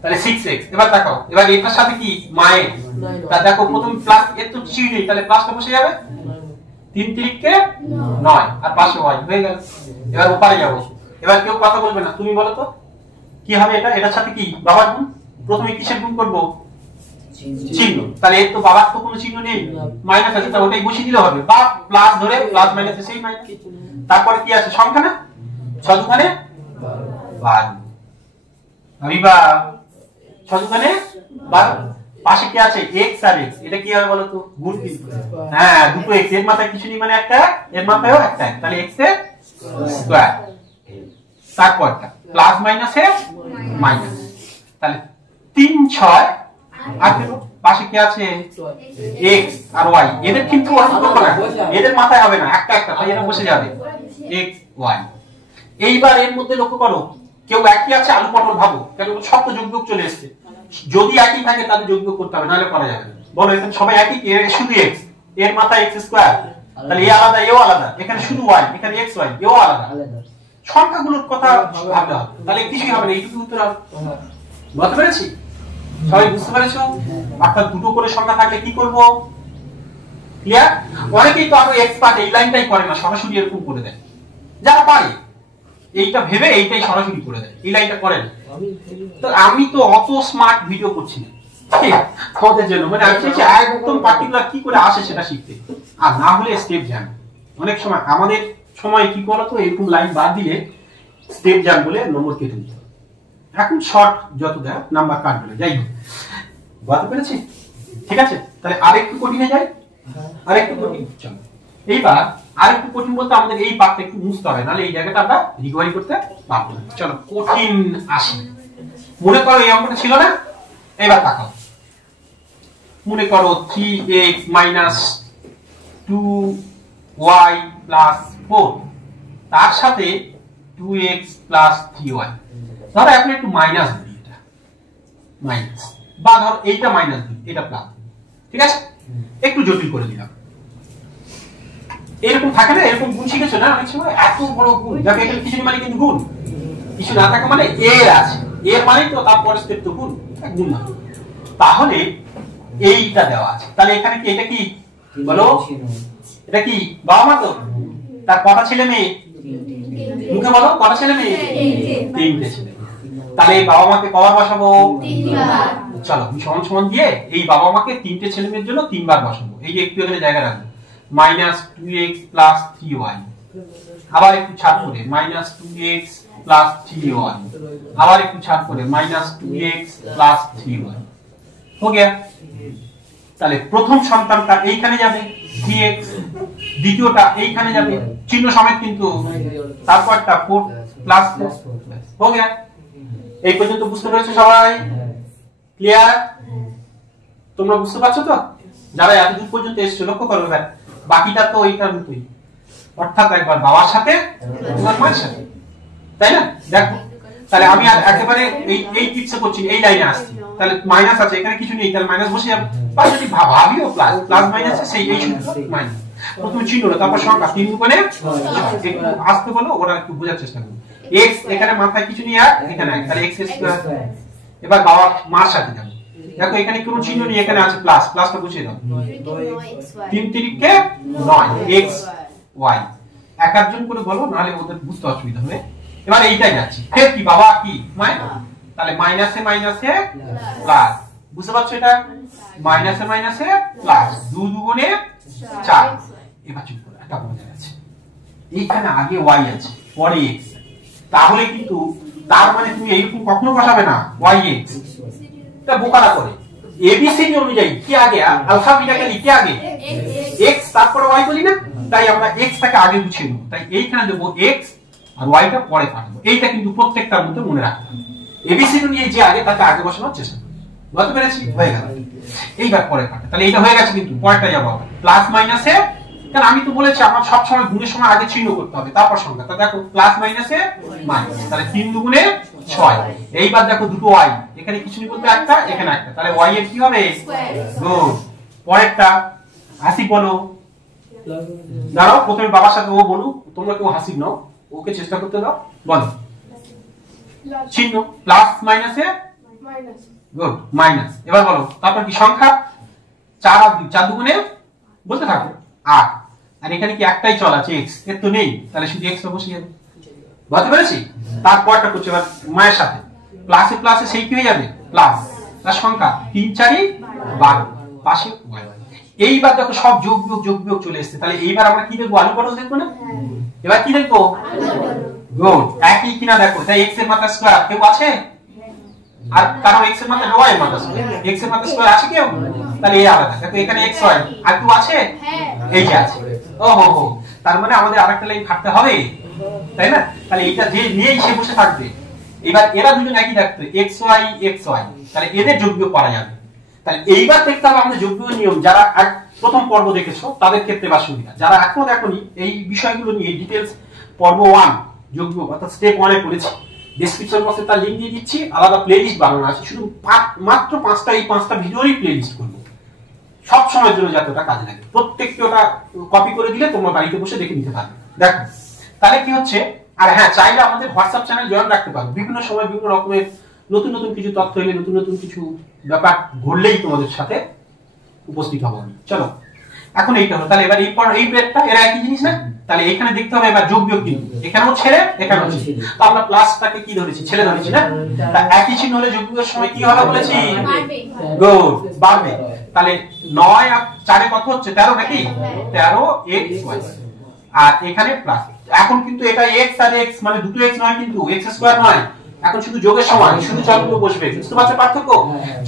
তাহলে 6x। এবার দেখাও, এবার এটার সাথে কি মায়ের, তা দেখো প্রথম প্লাস, এর তো কিছুই নেই, তাহলে প্লাসটা বসে যাবে, 3 × 3 = 9, আর পাশে y, হয়ে গেল। এবার উপরে যাবো, এবার কেউ কথা বলবে না, তুমি বলো তো কি হবে এটা? এটার সাথে কি বাবার গুণ, প্রথমে কিসের গুণ করব? চিহ্ন। তাহলে এর তো বাবার তো কোনো চিহ্ন নেই, মাইনাস আছে, তাহলে ওটাই বসিয়ে দিলে হবে, বা প্লাস ধরে প্লাস মাইনাসে সেই মাইনাস। তারপরে কি আছে? সংখ্যা না, 6 দুগুণে 12, আমি বা 6 দুগুণে 12, পাশে কি আছে? x আর x, এটা কি হবে বলো তো? গুণ কিন্তু, হ্যাঁ দুটো x, এর মাথায় কিছু নেই মানে একটা, এর মাথায়ও একটা, তাহলে x এর স্কয়ার। তারপরটা প্লাস মাইনাসে মাইনাস, তাহলে 3 6 18 পাশে কি আছে x আর y এদের কিন্তু ওরকম করব না এদের মাথায় হবে না একটা একটা তাই এটা বসে যাবে x y এইবার এর মধ্যে লক্ষ্য করো কেউ একই আছে আলু পটল ভাবো কেন সব তো যোগ চলে এসেছে যদি একই থাকে তাহলে যোগ করতে হবে নাহলে করা যাবে না বলো এখানে সবাই একই শুধু x এর মাথায় x স্কয়ার তাহলে এ আলাদা এও আলাদা এখানে শুধু y এখানে x y এও আলাদা সংখ্যাগুলোর কথা ভাবতে হবে তাহলে কিছুই হবে না এইটুকু উত্তর হবে বুঝতে পেরেছি সবাই বুঝতে পেরেছো অর্থাৎ দুটো করে সংখ্যা থাকলে কি করব ক্লিয়ার অনেকেই তো আরো এক্সপার্ট এই লাইনটাই করে না সরাসরি এরকম করে দেয় যারা পারে এইটা ভেবে এইটাই সরাসরি করে দেয় এই লাইনটা করে না তো আমি তো অত স্মার্ট ভিডিও করছি না তোমাদের জন্য মানে আমি চাইছি একদম পার্টিকুলার কি করে আসে সেটা শিখতে আর না হলে স্টেপ জান অনেক সময় আমাদের সময় কি করো তো এরকম লাইন বাদ দিলে স্টেপ জান বলে নম্বর কেটে দিতে এখন শর্ট যত দেয় নাম্বার কাট বলে যাই হোক বুঝতে পেরেছি ঠিক আছে তাহলে আরেকটু কঠিনে যাই আরেকটু কঠিন চলো এইবার আরেকটু কঠিন বলতে আমাদের এই পার্টটা একটু মুছতে হবে নাহলে এই জায়গাটা আমরা রিকভারি করতে পারবো না চলো কঠিন আসি মনে করো এই অঙ্কটা ছিল না এবার তাকাও মনে করো 3x - 2y + 4 তার সাথে 2x + 3y ধরো এখন একটু মাইনাস দিই এটা মাইনাস বা ধরো এইটা মাইনাস দিই এটা প্লাস ঠিক আছে একটু জটিল করে দিলাম এরকম থাকে না এরকম গুণ শিখেছো না অনেক সময় এত বড় গুণ দেখো এটা কিছু মানে কিন্তু গুণ কিছু না থাকা মানে এর আছে এর মানে তো তারপরে স্টেপ তো গুণ গুণ না তাহলে এইটা দেওয়া আছে তাহলে এখানে কি এটা কি বলো এটা কি বাবা মা তো তার কটা ছেলে মেয়ে মুখে বলো কটা ছেলে মেয়ে তিনটে ছেলে তাহলে বাবা মাকে কবার বসাবো তিনবার চলো সমান সমান দিয়ে এই বাবা মাকে তিনটে ছেলে মেয়ের জন্য তিনবার বসাবো এই যে একটু এখানে জায়গা রাখবো -2x + 3y আবার একটু ছাড় করে -2x + 3y আবার একটু ছাড় করে -2x + 3y हो गया তাহলে প্রথম সন্তানটা এইখানে যাবে 3x দ্বিতীয়টা এইখানে যাবে চিহ্ন সমেত কিন্তু তারপরটা 4 + 4 हो गया এই পর্যন্ত বুঝতে পেরেছো সবাই ক্লিয়ার তোমরা বুঝতে পারছো তো যারা এতদূর পর্যন্ত এসেছো লক্ষ্য করো এবার বাকিটা তো এইটার মতই অর্থাৎ একবার বাবার সাথে তোমার মায়ের সাথে তাই না দেখো তাহলে আমি আর একেবারে এই টিপসে করছি এই লাইনে আসছি তাহলে মাইনাস আছে এখানে কিছু নেই তাহলে মাইনাস বসে যাবে বা যদি ভাবিও প্লাস প্লাস মাইনাসে সেই এই সূত্র মাইনাস প্রথমে চিহ্ন তারপর সংখ্যা 3 গুণে 6 একটু আসতে বলো ওরা একটু বোঝার চেষ্টা করো x এখানে মাথায় কিছু নেই আর এখানে তাহলে x স্কয়ার এবার বাবা মার সাথে যাবে দেখো এখানে কোনো চিহ্ন নেই এখানে আছে প্লাস প্লাসটা বসিয়ে দাও 3 3 কে 9 x y এক একজন করে বলো নালে ওদের বুঝতে অসুবিধা হবে এবার এইটাই যাচ্ছে ফের কি বাবা কি মাইনাস তাহলে মাইনাসে মাইনাসে প্লাস বুঝতে পারছো এটা মাইনাসে মাইনাসে প্লাস 2 দুগুণে 4 এবার চুপ করো এটা বোঝা যাচ্ছে এইখানে আগে y আছে পরে x তাহলে কিন্তু তার মানে তুমি এইরকম কখনো বসাবে না yx এটা বোকারা করে এবিসিডি অনুযায়ী কি আগে আলফাবেটিক্যালি কি আগে x তারপরে y বলি না তাই আমরা x টাকে আগে গুছিয়ে নেব তাই এইখানে দেব x আর y টা পরে পাঠাবো এইটা কিন্তু প্রত্যেকটার মধ্যে মনে রাখতে হবে এবিসিডি নিয়ে যে আগে তাকে আগে বসানোর চেষ্টা করব বুঝতে পেরেছি হয়ে গেল এইবার পরে পাঠা তাহলে এটা হয়ে গেছে কিন্তু পরেরটা যাব প্লাস মাইনাসে কারণ আমি তো বলেছি আমার সব সময় গুণের সময় আগে চিহ্ন করতে হবে তারপর সংখ্যা তা দেখো প্লাস মাইনাসে মাইনাস তাহলে 3 দুগুণে 6 এইবার দেখো দুটো y এখানে কিছু নেই বলতে একটা এখানে একটা তাহলে y এর কি হবে গুণ পরেরটা হাসি বলো দাঁড়াও প্রথমে বাবার সাথে ও বলুক তোমরা কেউ হাসি নাও ওকে চেষ্টা করতে দাও বলো চিহ্ন প্লাস মাইনাসে মাইনাস গুড মাইনাস এবার বলো তারপর কি সংখ্যা 4 আর 2 4 দুগুণে বলতে থাকো 8 আর এখানে কি একটাই চল আছে x এর তো নেই তাহলে শুধু x বসিয়ে যাবে বুঝতে পেরেছি তারপরটা করতে এবার মায়ের সাথে প্লাসে প্লাসে সেই কি হয়ে যাবে প্লাস তার সংখ্যা 3 4 12 পাশে y এইবার দেখো সব যোগ বিয়োগ চলে এসেছে তাহলে এইবার আমরা কি দেখবো আলু পটল দেখবো না এবার কি দেখবো গুড একই কিনা দেখো তাই x এর মাথা স্কয়ার কেউ আছে আর কারণ x এর মাথা y এর মাথা স্কয়ার x এর মাথা স্কয়ার আছে কেউ তাহলে এই আলাদা দেখো এখানে x y আর কেউ আছে এই যে আছে ওহো তার মানে আমাদের আরেকটা লাইন কাটতে হবে তাই না তাহলে এটা যে নিয়েই সে বসে থাকবে এবার এরা দুজন একই থাকতো xy, তাহলে এদের যোগ বিয়োগ করা যাবে। তাহলে এইবার দেখতে হবে আমাদের যোগ বিয়োগের নিয়ম। যারা প্রথম পর্ব দেখেছো তাদের ক্ষেত্রে বা সুবিধা, যারা এখনো দেখোনি এই বিষয়গুলো নিয়ে ডিটেলস পর্ব 1 যোগ বিয়োগ অর্থাৎ স্টেপ 1 এ করেছি, ডেসক্রিপশন বক্সে তার লিংক দিয়ে দিচ্ছি, আলাদা প্লেলিস্ট বানানো আছে, শুধু মাত্র 5টা এই 5টা ভিডিওরই প্লেলিস্ট করবো সব সময়ের জন্য, যাতে ওটা কাজে লাগে। প্রত্যেককে ওটা কপি করে দিলে তোমরা বাড়িতে বসে দেখে নিতে পারবে। দেখো তাহলে কি হচ্ছে, আর হ্যাঁ চাইলে আমাদের হোয়াটসঅ্যাপ চ্যানেল জয়েন রাখতে পারো, বিভিন্ন সময় বিভিন্ন রকমের নতুন নতুন কিছু তথ্য এলে, নতুন নতুন কিছু ব্যাপার ঘটলেই তোমাদের সাথে উপস্থিত হবো আমি। চলো এখন এইটা হলো, তাহলে এবার এই ব্রেডটা এরা একই জিনিস না, তাহলে এখানে দেখতে হবে এবার যোগ বিয়োগ কিন্তু এখানেও ছেলে এখানেও ছেলে, তো আমরা প্লাসটাকে কি ধরেছি, ছেলে ধরেছি না, তা একই চিহ্ন হলে যোগ বিয়োগের সময় কি হবে বলেছি, গুড বাড়বে। তাহলে 9 আর 4 এ কত হচ্ছে 13 নাকি, 13xy, আর এখানে প্লাস। এখন কিন্তু এটা x আর x মানে দুটো x নয়, কিন্তু x স্কয়ার নয়, এখন শুধু যোগের সময় শুধু চালগুলো বসবে। বুঝতে পারছো পার্থক্য?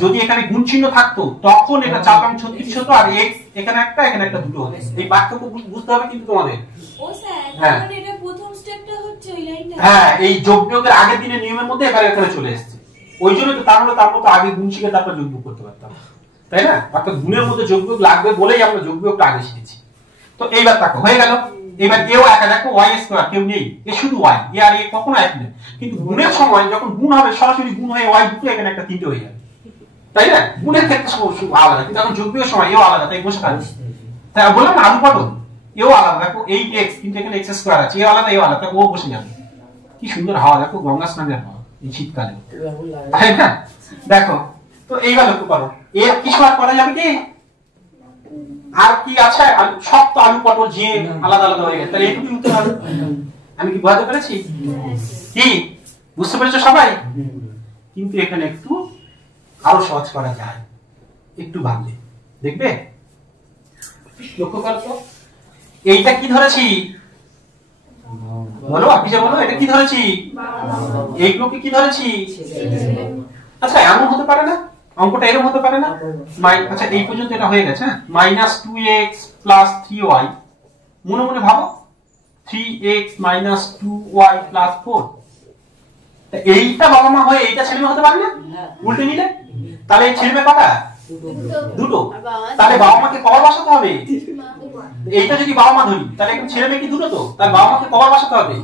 যদি এখানে গুণ চিহ্ন থাকতো তখন এটা 4×36 হতো, আর x এখানে একটা দুটো হতো। এই পার্থক্য বুঝতে হবে কিন্তু তোমাদের। ও স্যার, হ্যাঁ মানে এটা প্রথম স্টেপটা হচ্ছে ওই লাইনটা। হ্যাঁ, এই যোগ বিয়োগের আগের দিনের নিয়মের মধ্যে এবারে এখানে চলে এসেছে। ওই জন্য তো তার মতো আগে গুণ শিখে তারপর যোগ বিয়োগ করতে পারতাম, তাই না? অর্থাৎ গুণের মধ্যে যোগ বিয়োগ লাগবে বলেই আমরা যোগ বিয়োগটা আগে শিখেছি। তো এইবার দেখো হয়ে গেল। এবার এও একা, দেখো y স্কয়ার কেউ নেই, এ শুধু y, এ আর এ কখনো এক নেই, কিন্তু গুণের সময় যখন গুণ হবে সরাসরি গুণ হয়ে y দুটো এখানে একটা তিনটে হয়ে যাবে, তাই না? গুণের ক্ষেত্রে আলাদা, কিন্তু এখন যোগ বিয়োগের সময় এও আলাদা, তাই বসে থাকবে। তাই বললাম না আলু পটল, এও আলাদা, দেখো 8x কিন্তু এখানে x স্কয়ার আছে, এও আলাদা এও আলাদা, ও বসে যাবে। কি সুন্দর হাওয়া, দেখো গঙ্গা স্নানের হাওয়া এই শীতকালে, তাই না? দেখো তো এইবার লক্ষ্য করো, এর কিছু আর করা যাবে কি, আর কি আছে? সব তো আলু পটল যে আলাদা আলাদা হয়ে গেছে, তাহলে এইটুকুই উত্তর হবে। আমি কি বোঝাতে পেরেছি? কি বুঝতে পেরেছো সবাই? কিন্তু এখানে একটু আরো সহজ করা যায়, একটু ভাবলে দেখবে। লক্ষ্য করো তো, এইটা কি ধরেছি বলো, আপনি যে বলো, এটা কি ধরেছি, এইগুলোকে কি ধরেছি? আচ্ছা এমন হতে পারে না, অঙ্কটা এরকম হতে পারে না? আচ্ছা এই পর্যন্ত এটা হয়ে গেছে, -2x + 3y, মনে মনে ভাবো 3x - 2y + 4, এইটা বাবা মা হয়ে এইটা ছেলে মেয়ে হতে পারে না উল্টে নিলে? তাহলে ছেলে মেয়ে কটা? দুটো। তাহলে বাবা মাকে কবার বসাতে হবে? এইটা যদি বাবা মা ধরি তাহলে এখন ছেলে মেয়ে কি দুটো, তো তাহলে বাবা মাকে কবার বসাতে হবে?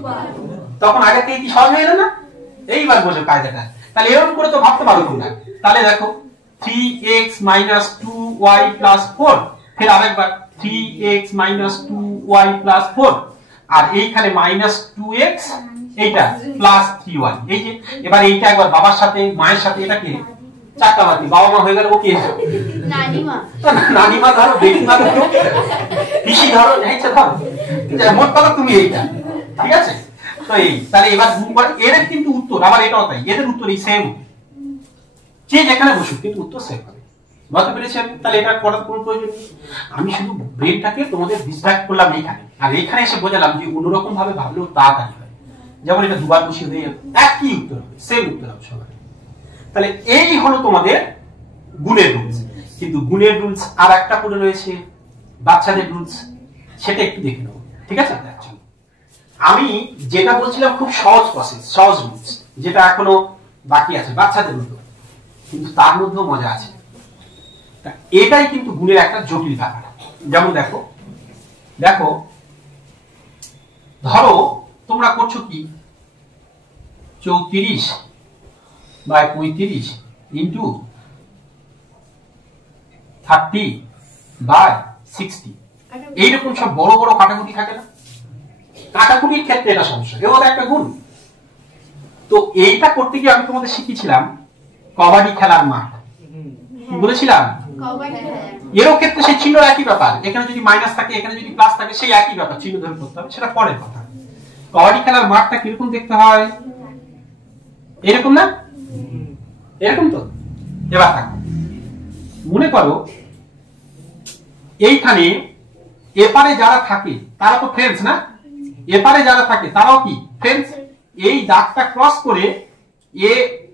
তখন আগে থেকে কি সহজ হয়ে এলো না? এইবার বোঝো কায়দাটা। তাহলে এরকম করে তো ভাবতে পারো তোমরা। তাহলে দেখো 3x - 2y + 4, ফের আরেকবার 3x - 2y + 4, আর এইখানে -2x এইটা +3y। এই যে এবার এইটা একবার বাবার সাথে মায়ের সাথে, এটাকে চারটা বাতি, বাবা মা হয়ে গেল, ও কি নানিমা, নানিমা ধরো, বেটিমা ধরো, পিসি ধরো, এইটা ধরো, মোট কথা তুমি এইটা, ঠিক আছে? তো এই তাহলে এবার গুণ করে এদের কিন্তু উত্তর আবার এটাও তাই, এদের উত্তর এই সেম, যে যেখানে বসুক কিন্তু উত্তর সেম হবে। বুঝতে পেরেছেন? তাহলে এটা করার কোনো প্রয়োজন নেই। আমি শুধু ব্রেনটাকে তোমাদের ডিস্ট্রাক্ট করলাম এইখানে, আর এইখানে এসে বোঝালাম যে অন্যরকম ভাবে ভাবলেও তাড়াতাড়ি হয়। যেমন এটা দুবার বসিয়ে দিয়ে একই উত্তর হবে, সেম উত্তর হবে সবার। তাহলে এই হলো তোমাদের গুণের রুলস। কিন্তু গুণের রুলস আর একটা পড়ে রয়েছে বাচ্চাদের রুলস, সেটা একটু দেখে নেবো, ঠিক আছে? আমি যেটা বলছিলাম খুব সহজ প্রসেস, সহজ রুলস, যেটা এখনো বাকি আছে বাচ্চাদের মতো, কিন্তু তার মধ্যেও মজা আছে। এটাই কিন্তু গুণের একটা জটিল ব্যাপার। যেমন দেখো দেখো ধরো তোমরা করছো কি, 34/35 ইন্টু 30/60, এইরকম সব বড় বড় কাটাকুটি থাকে না? কাটাকুটির ক্ষেত্রে এটা সমস্যা, এও একটা গুণ। তো এইটা করতে গিয়ে আমি তোমাদের শিখিয়েছিলাম কবাডি খেলার মাঠ, কি বলেছিলাম? এরও ক্ষেত্রে সেই চিহ্ন একই ব্যাপার, এখানে যদি মাইনাস থাকে এখানে যদি প্লাস থাকে সেই একই ব্যাপার, চিহ্ন ধরে করতে হবে, সেটা পরের কথা। কবাডি খেলার মাঠটা কিরকম দেখতে হয়? এরকম না? এরকম তো। এবার থাকো, মনে করো এইখানে এপারে যারা থাকে তারা তো ফ্রেন্ডস না, এপারে যারা থাকে তারাও কি ফ্রেন্ডস। এই দাগটা ক্রস করে এ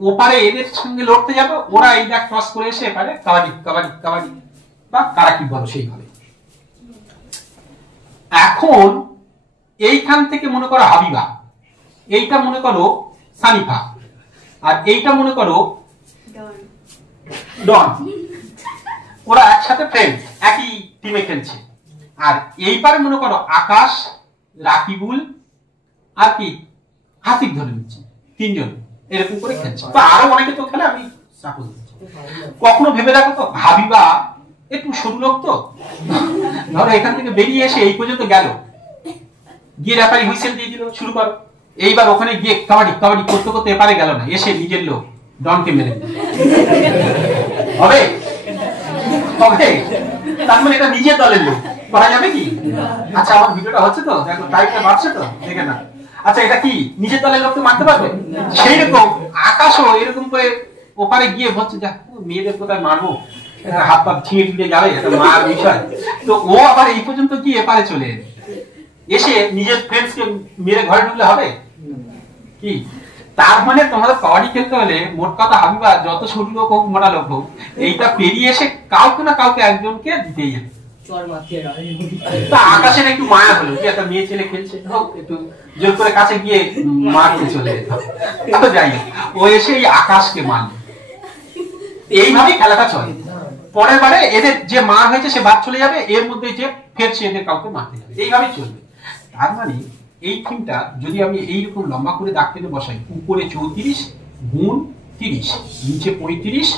ওপারে এদের সঙ্গে লড়তে যাবে, ওরা এই দাগ ক্রস করে এসে এপারে কাবাডি কাবাডি কাবাডি বা কারা কি বলো সেইভাবে। এখন এইখান থেকে মনে করো হাবিবা, এইটা মনে করো সানিফা, আর এইটা মনে করো ডন, ওরা একসাথে ফ্রেন্ড, একই টিমে খেলছে। আর এইবারে মনে করো আকাশ, রাকিবুল আর কি হাসিক ধরে নিচ্ছে, তিনজন এরকম করে খেলছে। তো আরো অনেকে তো খেলে, আমি সাপোজ দিচ্ছি। কখনো ভেবে দেখো তো, হাবিবা একটু সরু লোক তো, ধরো এখান থেকে বেরিয়ে এসে এই পর্যন্ত গেল, গিয়ে রেফারি হুইসেল দিয়ে দিল, শুরু করো। এইবার ওখানে গিয়ে কাবাডি কাবাডি করতে করতে এপারে গেল না, এসে নিজের লোক ডনকে মেরে দিল, হবে? হবে? তার মানে এটা নিজের দলের লোক, করা যাবে কি? আচ্ছা, আমার ভিডিওটা হচ্ছে তো, দেখো টাইপটা বাড়ছে তো, দেখে না। আচ্ছা, এটা কি নিজের দলের লোককে মারতে পারবে? সেই রকম আকাশও এরকম করে ওপারে গিয়ে বলছে, যা মেয়েদের কোথায় মারবো, হাত পা ছিঁড়ে ছিঁড়ে যাবে, এটা মার বিষয়। তো ও আবার এই পর্যন্ত কি এপারে চলে এসে নিজের ফ্রেন্ডসকে মেরে ঘরে ঢুকলে হবে কি? তার মানে তোমাদের কাবাডি খেলতে হলে মোট কথা হাবিবা যত ছোট লোক হোক মোটা লোক হোক, এইটা পেরিয়ে এসে কাউকে না কাউকে একজনকে দিতেই হবে। তা আকাশের একটু মায়া হলো যে একটা মেয়ে ছেলে খেলছে, হোক একটু জোর করে কাছে গিয়ে মারতে চলে যেত। যাই হোক, ও এসে এই আকাশকে মারল। এইভাবেই খেলাটা চলে। পরের বারে এদের যে মার হয়েছে সে বাদ চলে যাবে, এর মধ্যে যে ফের সে এদের কাউকে মারতে যাবে, এইভাবেই চলবে। তার মানে এই থিমটা যদি আমি এইরকম লম্বা করে দাগ টেনে বসাই, উপরে 34 গুণ 30, নিচে 35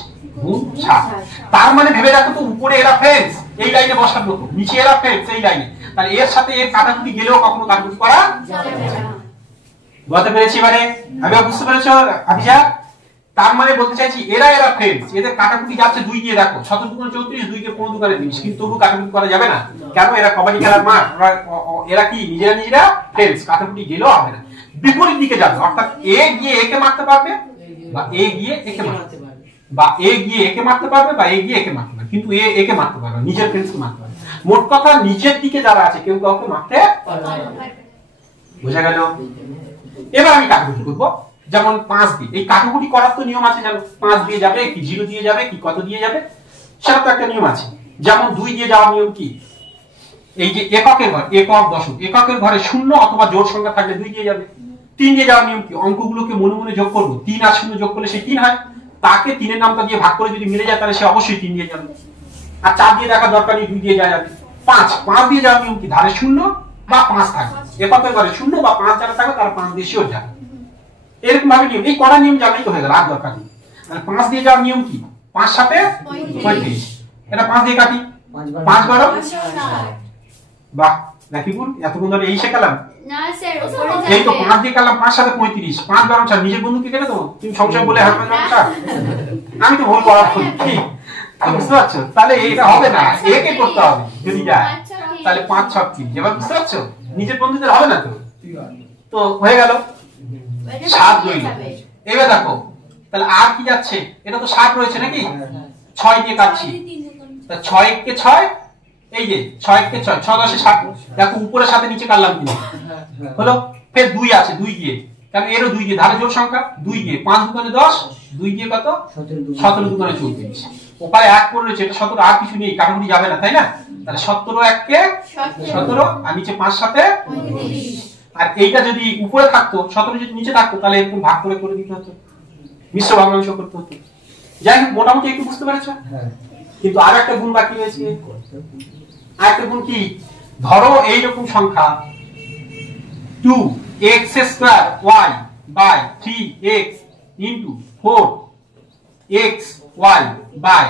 গুণ 60, তার মানে ভেবে রাখো তো উপরে এরা ফ্রেন্ডস এই লাইনে বসার মতো, নিচে এরা ফ্রেন্ডস এই লাইনে, তাহলে এর সাথে এর কাটাকুটি গেলেও কখনো কাটাকুটি করা যাবে না। বুঝতে পেরেছি? মানে আমি বুঝতে পেরেছো আবিজা? তার মানে বলতে চাইছি এরা ফ্রেন্ডস, এদের কাটাকুটি যাচ্ছে 2 দিয়ে, দেখো 17 দুগুণ 34, 2 কে 15 দুগুণে 30, কিন্তু তবু কাটাকুটি করা যাবে না। কেন? এরা কবাডি খেলার মাঠ, এরা কি নিজেরা ফ্রেন্ডস, কাটাকুটি গেলেও হবে না। বিপরীত দিকে যাবে, অর্থাৎ এ গিয়ে একে মারতে পারবে, বা এ গিয়ে একে মারতে পারবে, বা এ গিয়ে একে মারতে পারবে, বা এ গিয়ে একে মারতে পারবে, কিন্তু এ একে মারতে পারবে, নিজের ফ্রেন্ডসকে মারতে পারবে। মোট কথা নিচের দিকে যারা আছে কেউ কাউকে মারতে পারবে। বুঝা গেল? এবার আমি কাটাকুটি করবো, যেমন 5 দিয়ে। এই কাটাকুটি করার তো নিয়ম আছে, জানো? 5 দিয়ে যাবে কি 0 দিয়ে যাবে কি কত দিয়ে যাবে, সেটা তো একটা নিয়ম আছে। যেমন 2 দিয়ে যাওয়ার নিয়ম কি? এই যে এককের ঘর, একক দশক, এককের ঘরে 0 অথবা জোড় সংখ্যা থাকলে 2 দিয়ে যাবে। 3 দিয়ে যাওয়ার নিয়ম কি? অঙ্কগুলোকে মনে মনে যোগ করবো, 3 আর 0 যোগ করলে সে 3 হয়, তাকে 3 এর নামটা দিয়ে ভাগ করে যদি মিলে যায় তাহলে সে অবশ্যই 3 দিয়ে যাবে। আর 4 দিয়ে দেখার দরকার নেই, 2 দিয়ে যাওয়া যাবে। 5 দিয়ে যাওয়ার নিয়ম কি? ধারে 0 বা 5 থাকবে, এককের ঘরে 0 বা 5 যারা থাকবে তারা 5 দিয়ে শিওর যাবে। এরকম ভাবে নিয়ম, এই কড়া নিয়ম জানাই তো হয়ে গেল, আর দরকার নেই। তাহলে 5 দিয়ে যাওয়ার নিয়ম কি? 5 7 35, এটা 5 দিয়ে কাটি, 5 12 বাহ, রাকিবুল এতক্ষণ ধরে এই শেখালাম না স্যার, এই তো 5 দিয়ে কাটলাম, 5 7 35, 5 12 4, নিজের বন্ধুকে কেটে দেবো, তুমি সংশয় বলে হাত মারছো, আমি তো ভুল করার কি বুঝতে পারছো? তাহলে এটা হবে না, একে করতে হবে যদি যায়, তাহলে 5 6 3, এবার বুঝতে পারছো? নিজের বন্ধুদের হবে না তো, তো হয়ে গেল 7 রইল। এবার দেখো তাহলে আর কি যাচ্ছে, এটা তো 7 রয়েছে নাকি, 6 দিয়ে কাটছি, তা 6 কে 6, এই যে 6 কে 6, 6 10 7, দেখো উপরে সাথে নিচে কাটলাম কিন্তু হলো। ফের 2 আছে, 2 দিয়ে, কারণ এরও 2 দিয়ে, ধারে জোড় সংখ্যা 2 দিয়ে, 5 দুগুণে 10, 2 দিয়ে কত 17 দুগুণে 34, ওপারে 1 করে রয়েছে, এটা 17, আর কিছু নেই, কাটাকুটি যাবে না, তাই না? তাহলে 17 1 কে 17, আর নিচে 5 7 35, আর এইটা যদি উপরে থাকতো, 17 যদি নিচে থাকতো তাহলে এরকম ভাগ করে করে দিতে হতো, মিশ্র ভগ্নাংশ করতে হতো। যাই হোক, মোটামুটি একটু বুঝতে পেরেছো? কিন্তু আর একটা গুণ বাকি রয়েছে। আর একটা গুণ কি? ধরো এইরকম সংখ্যা 2x² y 3x into 4xy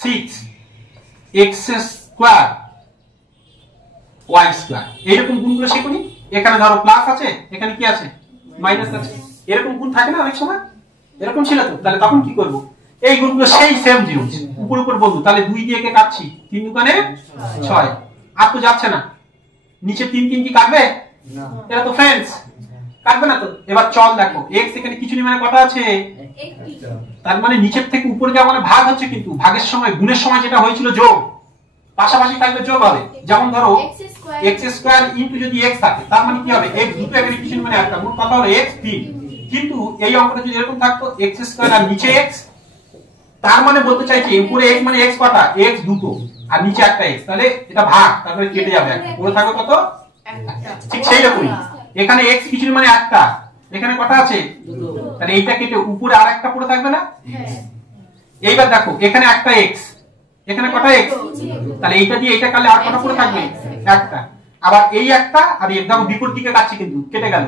6x² y², এইরকম গুণগুলো শিখুনি। এখানে ধরো প্লাস আছে, এখানে কি আছে মাইনাস আছে, এরকম গুণ থাকে না অনেক সময়, এরকম ছিল তো। তাহলে তখন কি করব? এই গুণগুলো সেই সেম জিনিস উপর উপর বন্ধু, তাহলে 2 দিয়ে কে কাটছি, 3 দুগুণে 6, আর তো যাচ্ছে না, নিচে 3 3 কি কাটবে না, এরা তো ফ্রেন্ডস, কাটবে না তো। এবার চল দেখো x এখানে কিছু নেই, মানে কত আছে, তার মানে নিচের থেকে উপরে যাওয়া মানে ভাগ হচ্ছে, কিন্তু ভাগের সময় গুণের সময় যেটা হয়েছিল যোগ, পাশাপাশি থাকবে যোগ হবে। যেমন ধরো x² ইনটু যদি x থাকে, তার মানে কি হবে, x দুটো এখানে কিছু মানে একটা, মোট কথা হলো x 3, কিন্তু এই অঙ্কটা যদি এরকম থাকতো x² আর নিচে x, তার মানে বলতে চাইছি উপরে x মানে x কটা, x দুটো আর নিচে একটা x, তাহলে এটা ভাগ, তারপরে কেটে যাবে একটা, পুরো থাকবে কত একটা। ঠিক সেই রকমই এখানে x কিছু মানে একটা, এখানে কটা আছে? তাহলে এইটা কেটে উপরে আরেকটা পড়ে থাকবে না? এইবার দেখো এখানে একটা x, এখানে কটা x? তাহলে এইটা দিয়ে এইটা কাটলে আর কটা পড়ে থাকবে? একটা। আবার এই একটা আর একদম বিপরীত দিকে কাটছে কিন্তু কেটে গেল।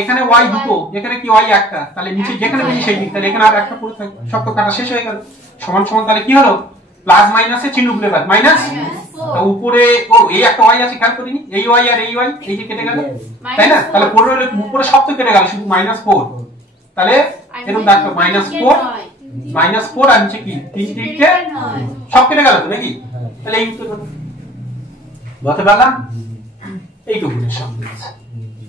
এখানে y দুটো, এখানে কি y একটা, তাহলে নিচে যেখানে বেশি সেই দিক, তাহলে এখানে আর একটা পড়ে থাকবে। সব তো কাটা শেষ হয়ে গেল। সমান সমান তাহলে কি হলো? প্লাস মাইনাসে চিহ্ন ভুলে বাদ মাইনাস। তো উপরে ও এই একটা y আছে খেয়াল করিনি, এই y আর এই y এই যে কেটে গেল, তাই না? তাহলে পড়ে রইল উপরে সব তো কেটে গেল, শুধু -4। তাহলে এরকম দেখো -4 আর নিচে কি 3 3 সব কেটে গেল তো নাকি? তাহলে এই উত্তর হলো। বলতে পারলাম এইটুকুনের সঙ্গে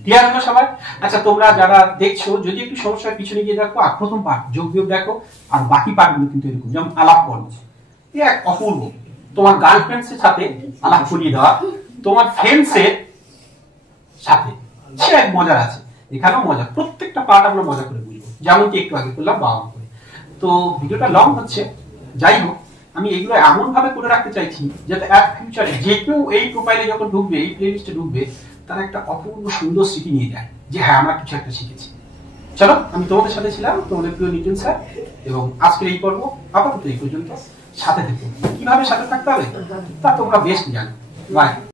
ক্লিয়ার হলো সবাই? আচ্ছা তোমরা যারা দেখছো যদি একটু সমস্যার পিছনে গিয়ে দেখো, আর প্রথম পার্ট যোগ বিয়োগ দেখো, আর বাকি পার্টগুলো কিন্তু এরকম, যেমন আলাপ পর্ব, এক অপূর্ব। তোমার গার্লফ্রেন্ডস এর সাথে আলাপ করিয়ে দেওয়া, তোমার ফ্রেন্ডস এর সাথে, সে এক মজার আছে। এখানেও মজা, প্রত্যেকটা পার্ট আমরা মজা করে বুঝবো, যেমন কি একটু আগে করলাম বাবা করে। তো ভিডিওটা লং হচ্ছে, যাই হোক আমি এগুলো এমন ভাবে করে রাখতে চাইছি যাতে এক ফিউচারে যে কেউ এই প্রোফাইলে যখন ঢুকবে, এই প্লেলিস্টে ঢুকবে, তারা একটা অপূর্ব সুন্দর স্মৃতি নিয়ে যায় যে হ্যাঁ আমরা কিছু একটা শিখেছি। চলো, আমি তোমাদের সাথে ছিলাম তোমাদের প্রিয় নিতিন স্যার, এবং আজকের এই পর্ব আপাতত এই পর্যন্ত। সাথে থেকো, কিভাবে সাথে থাকতে হবে তা তোমরা বেশ জানো। বাই।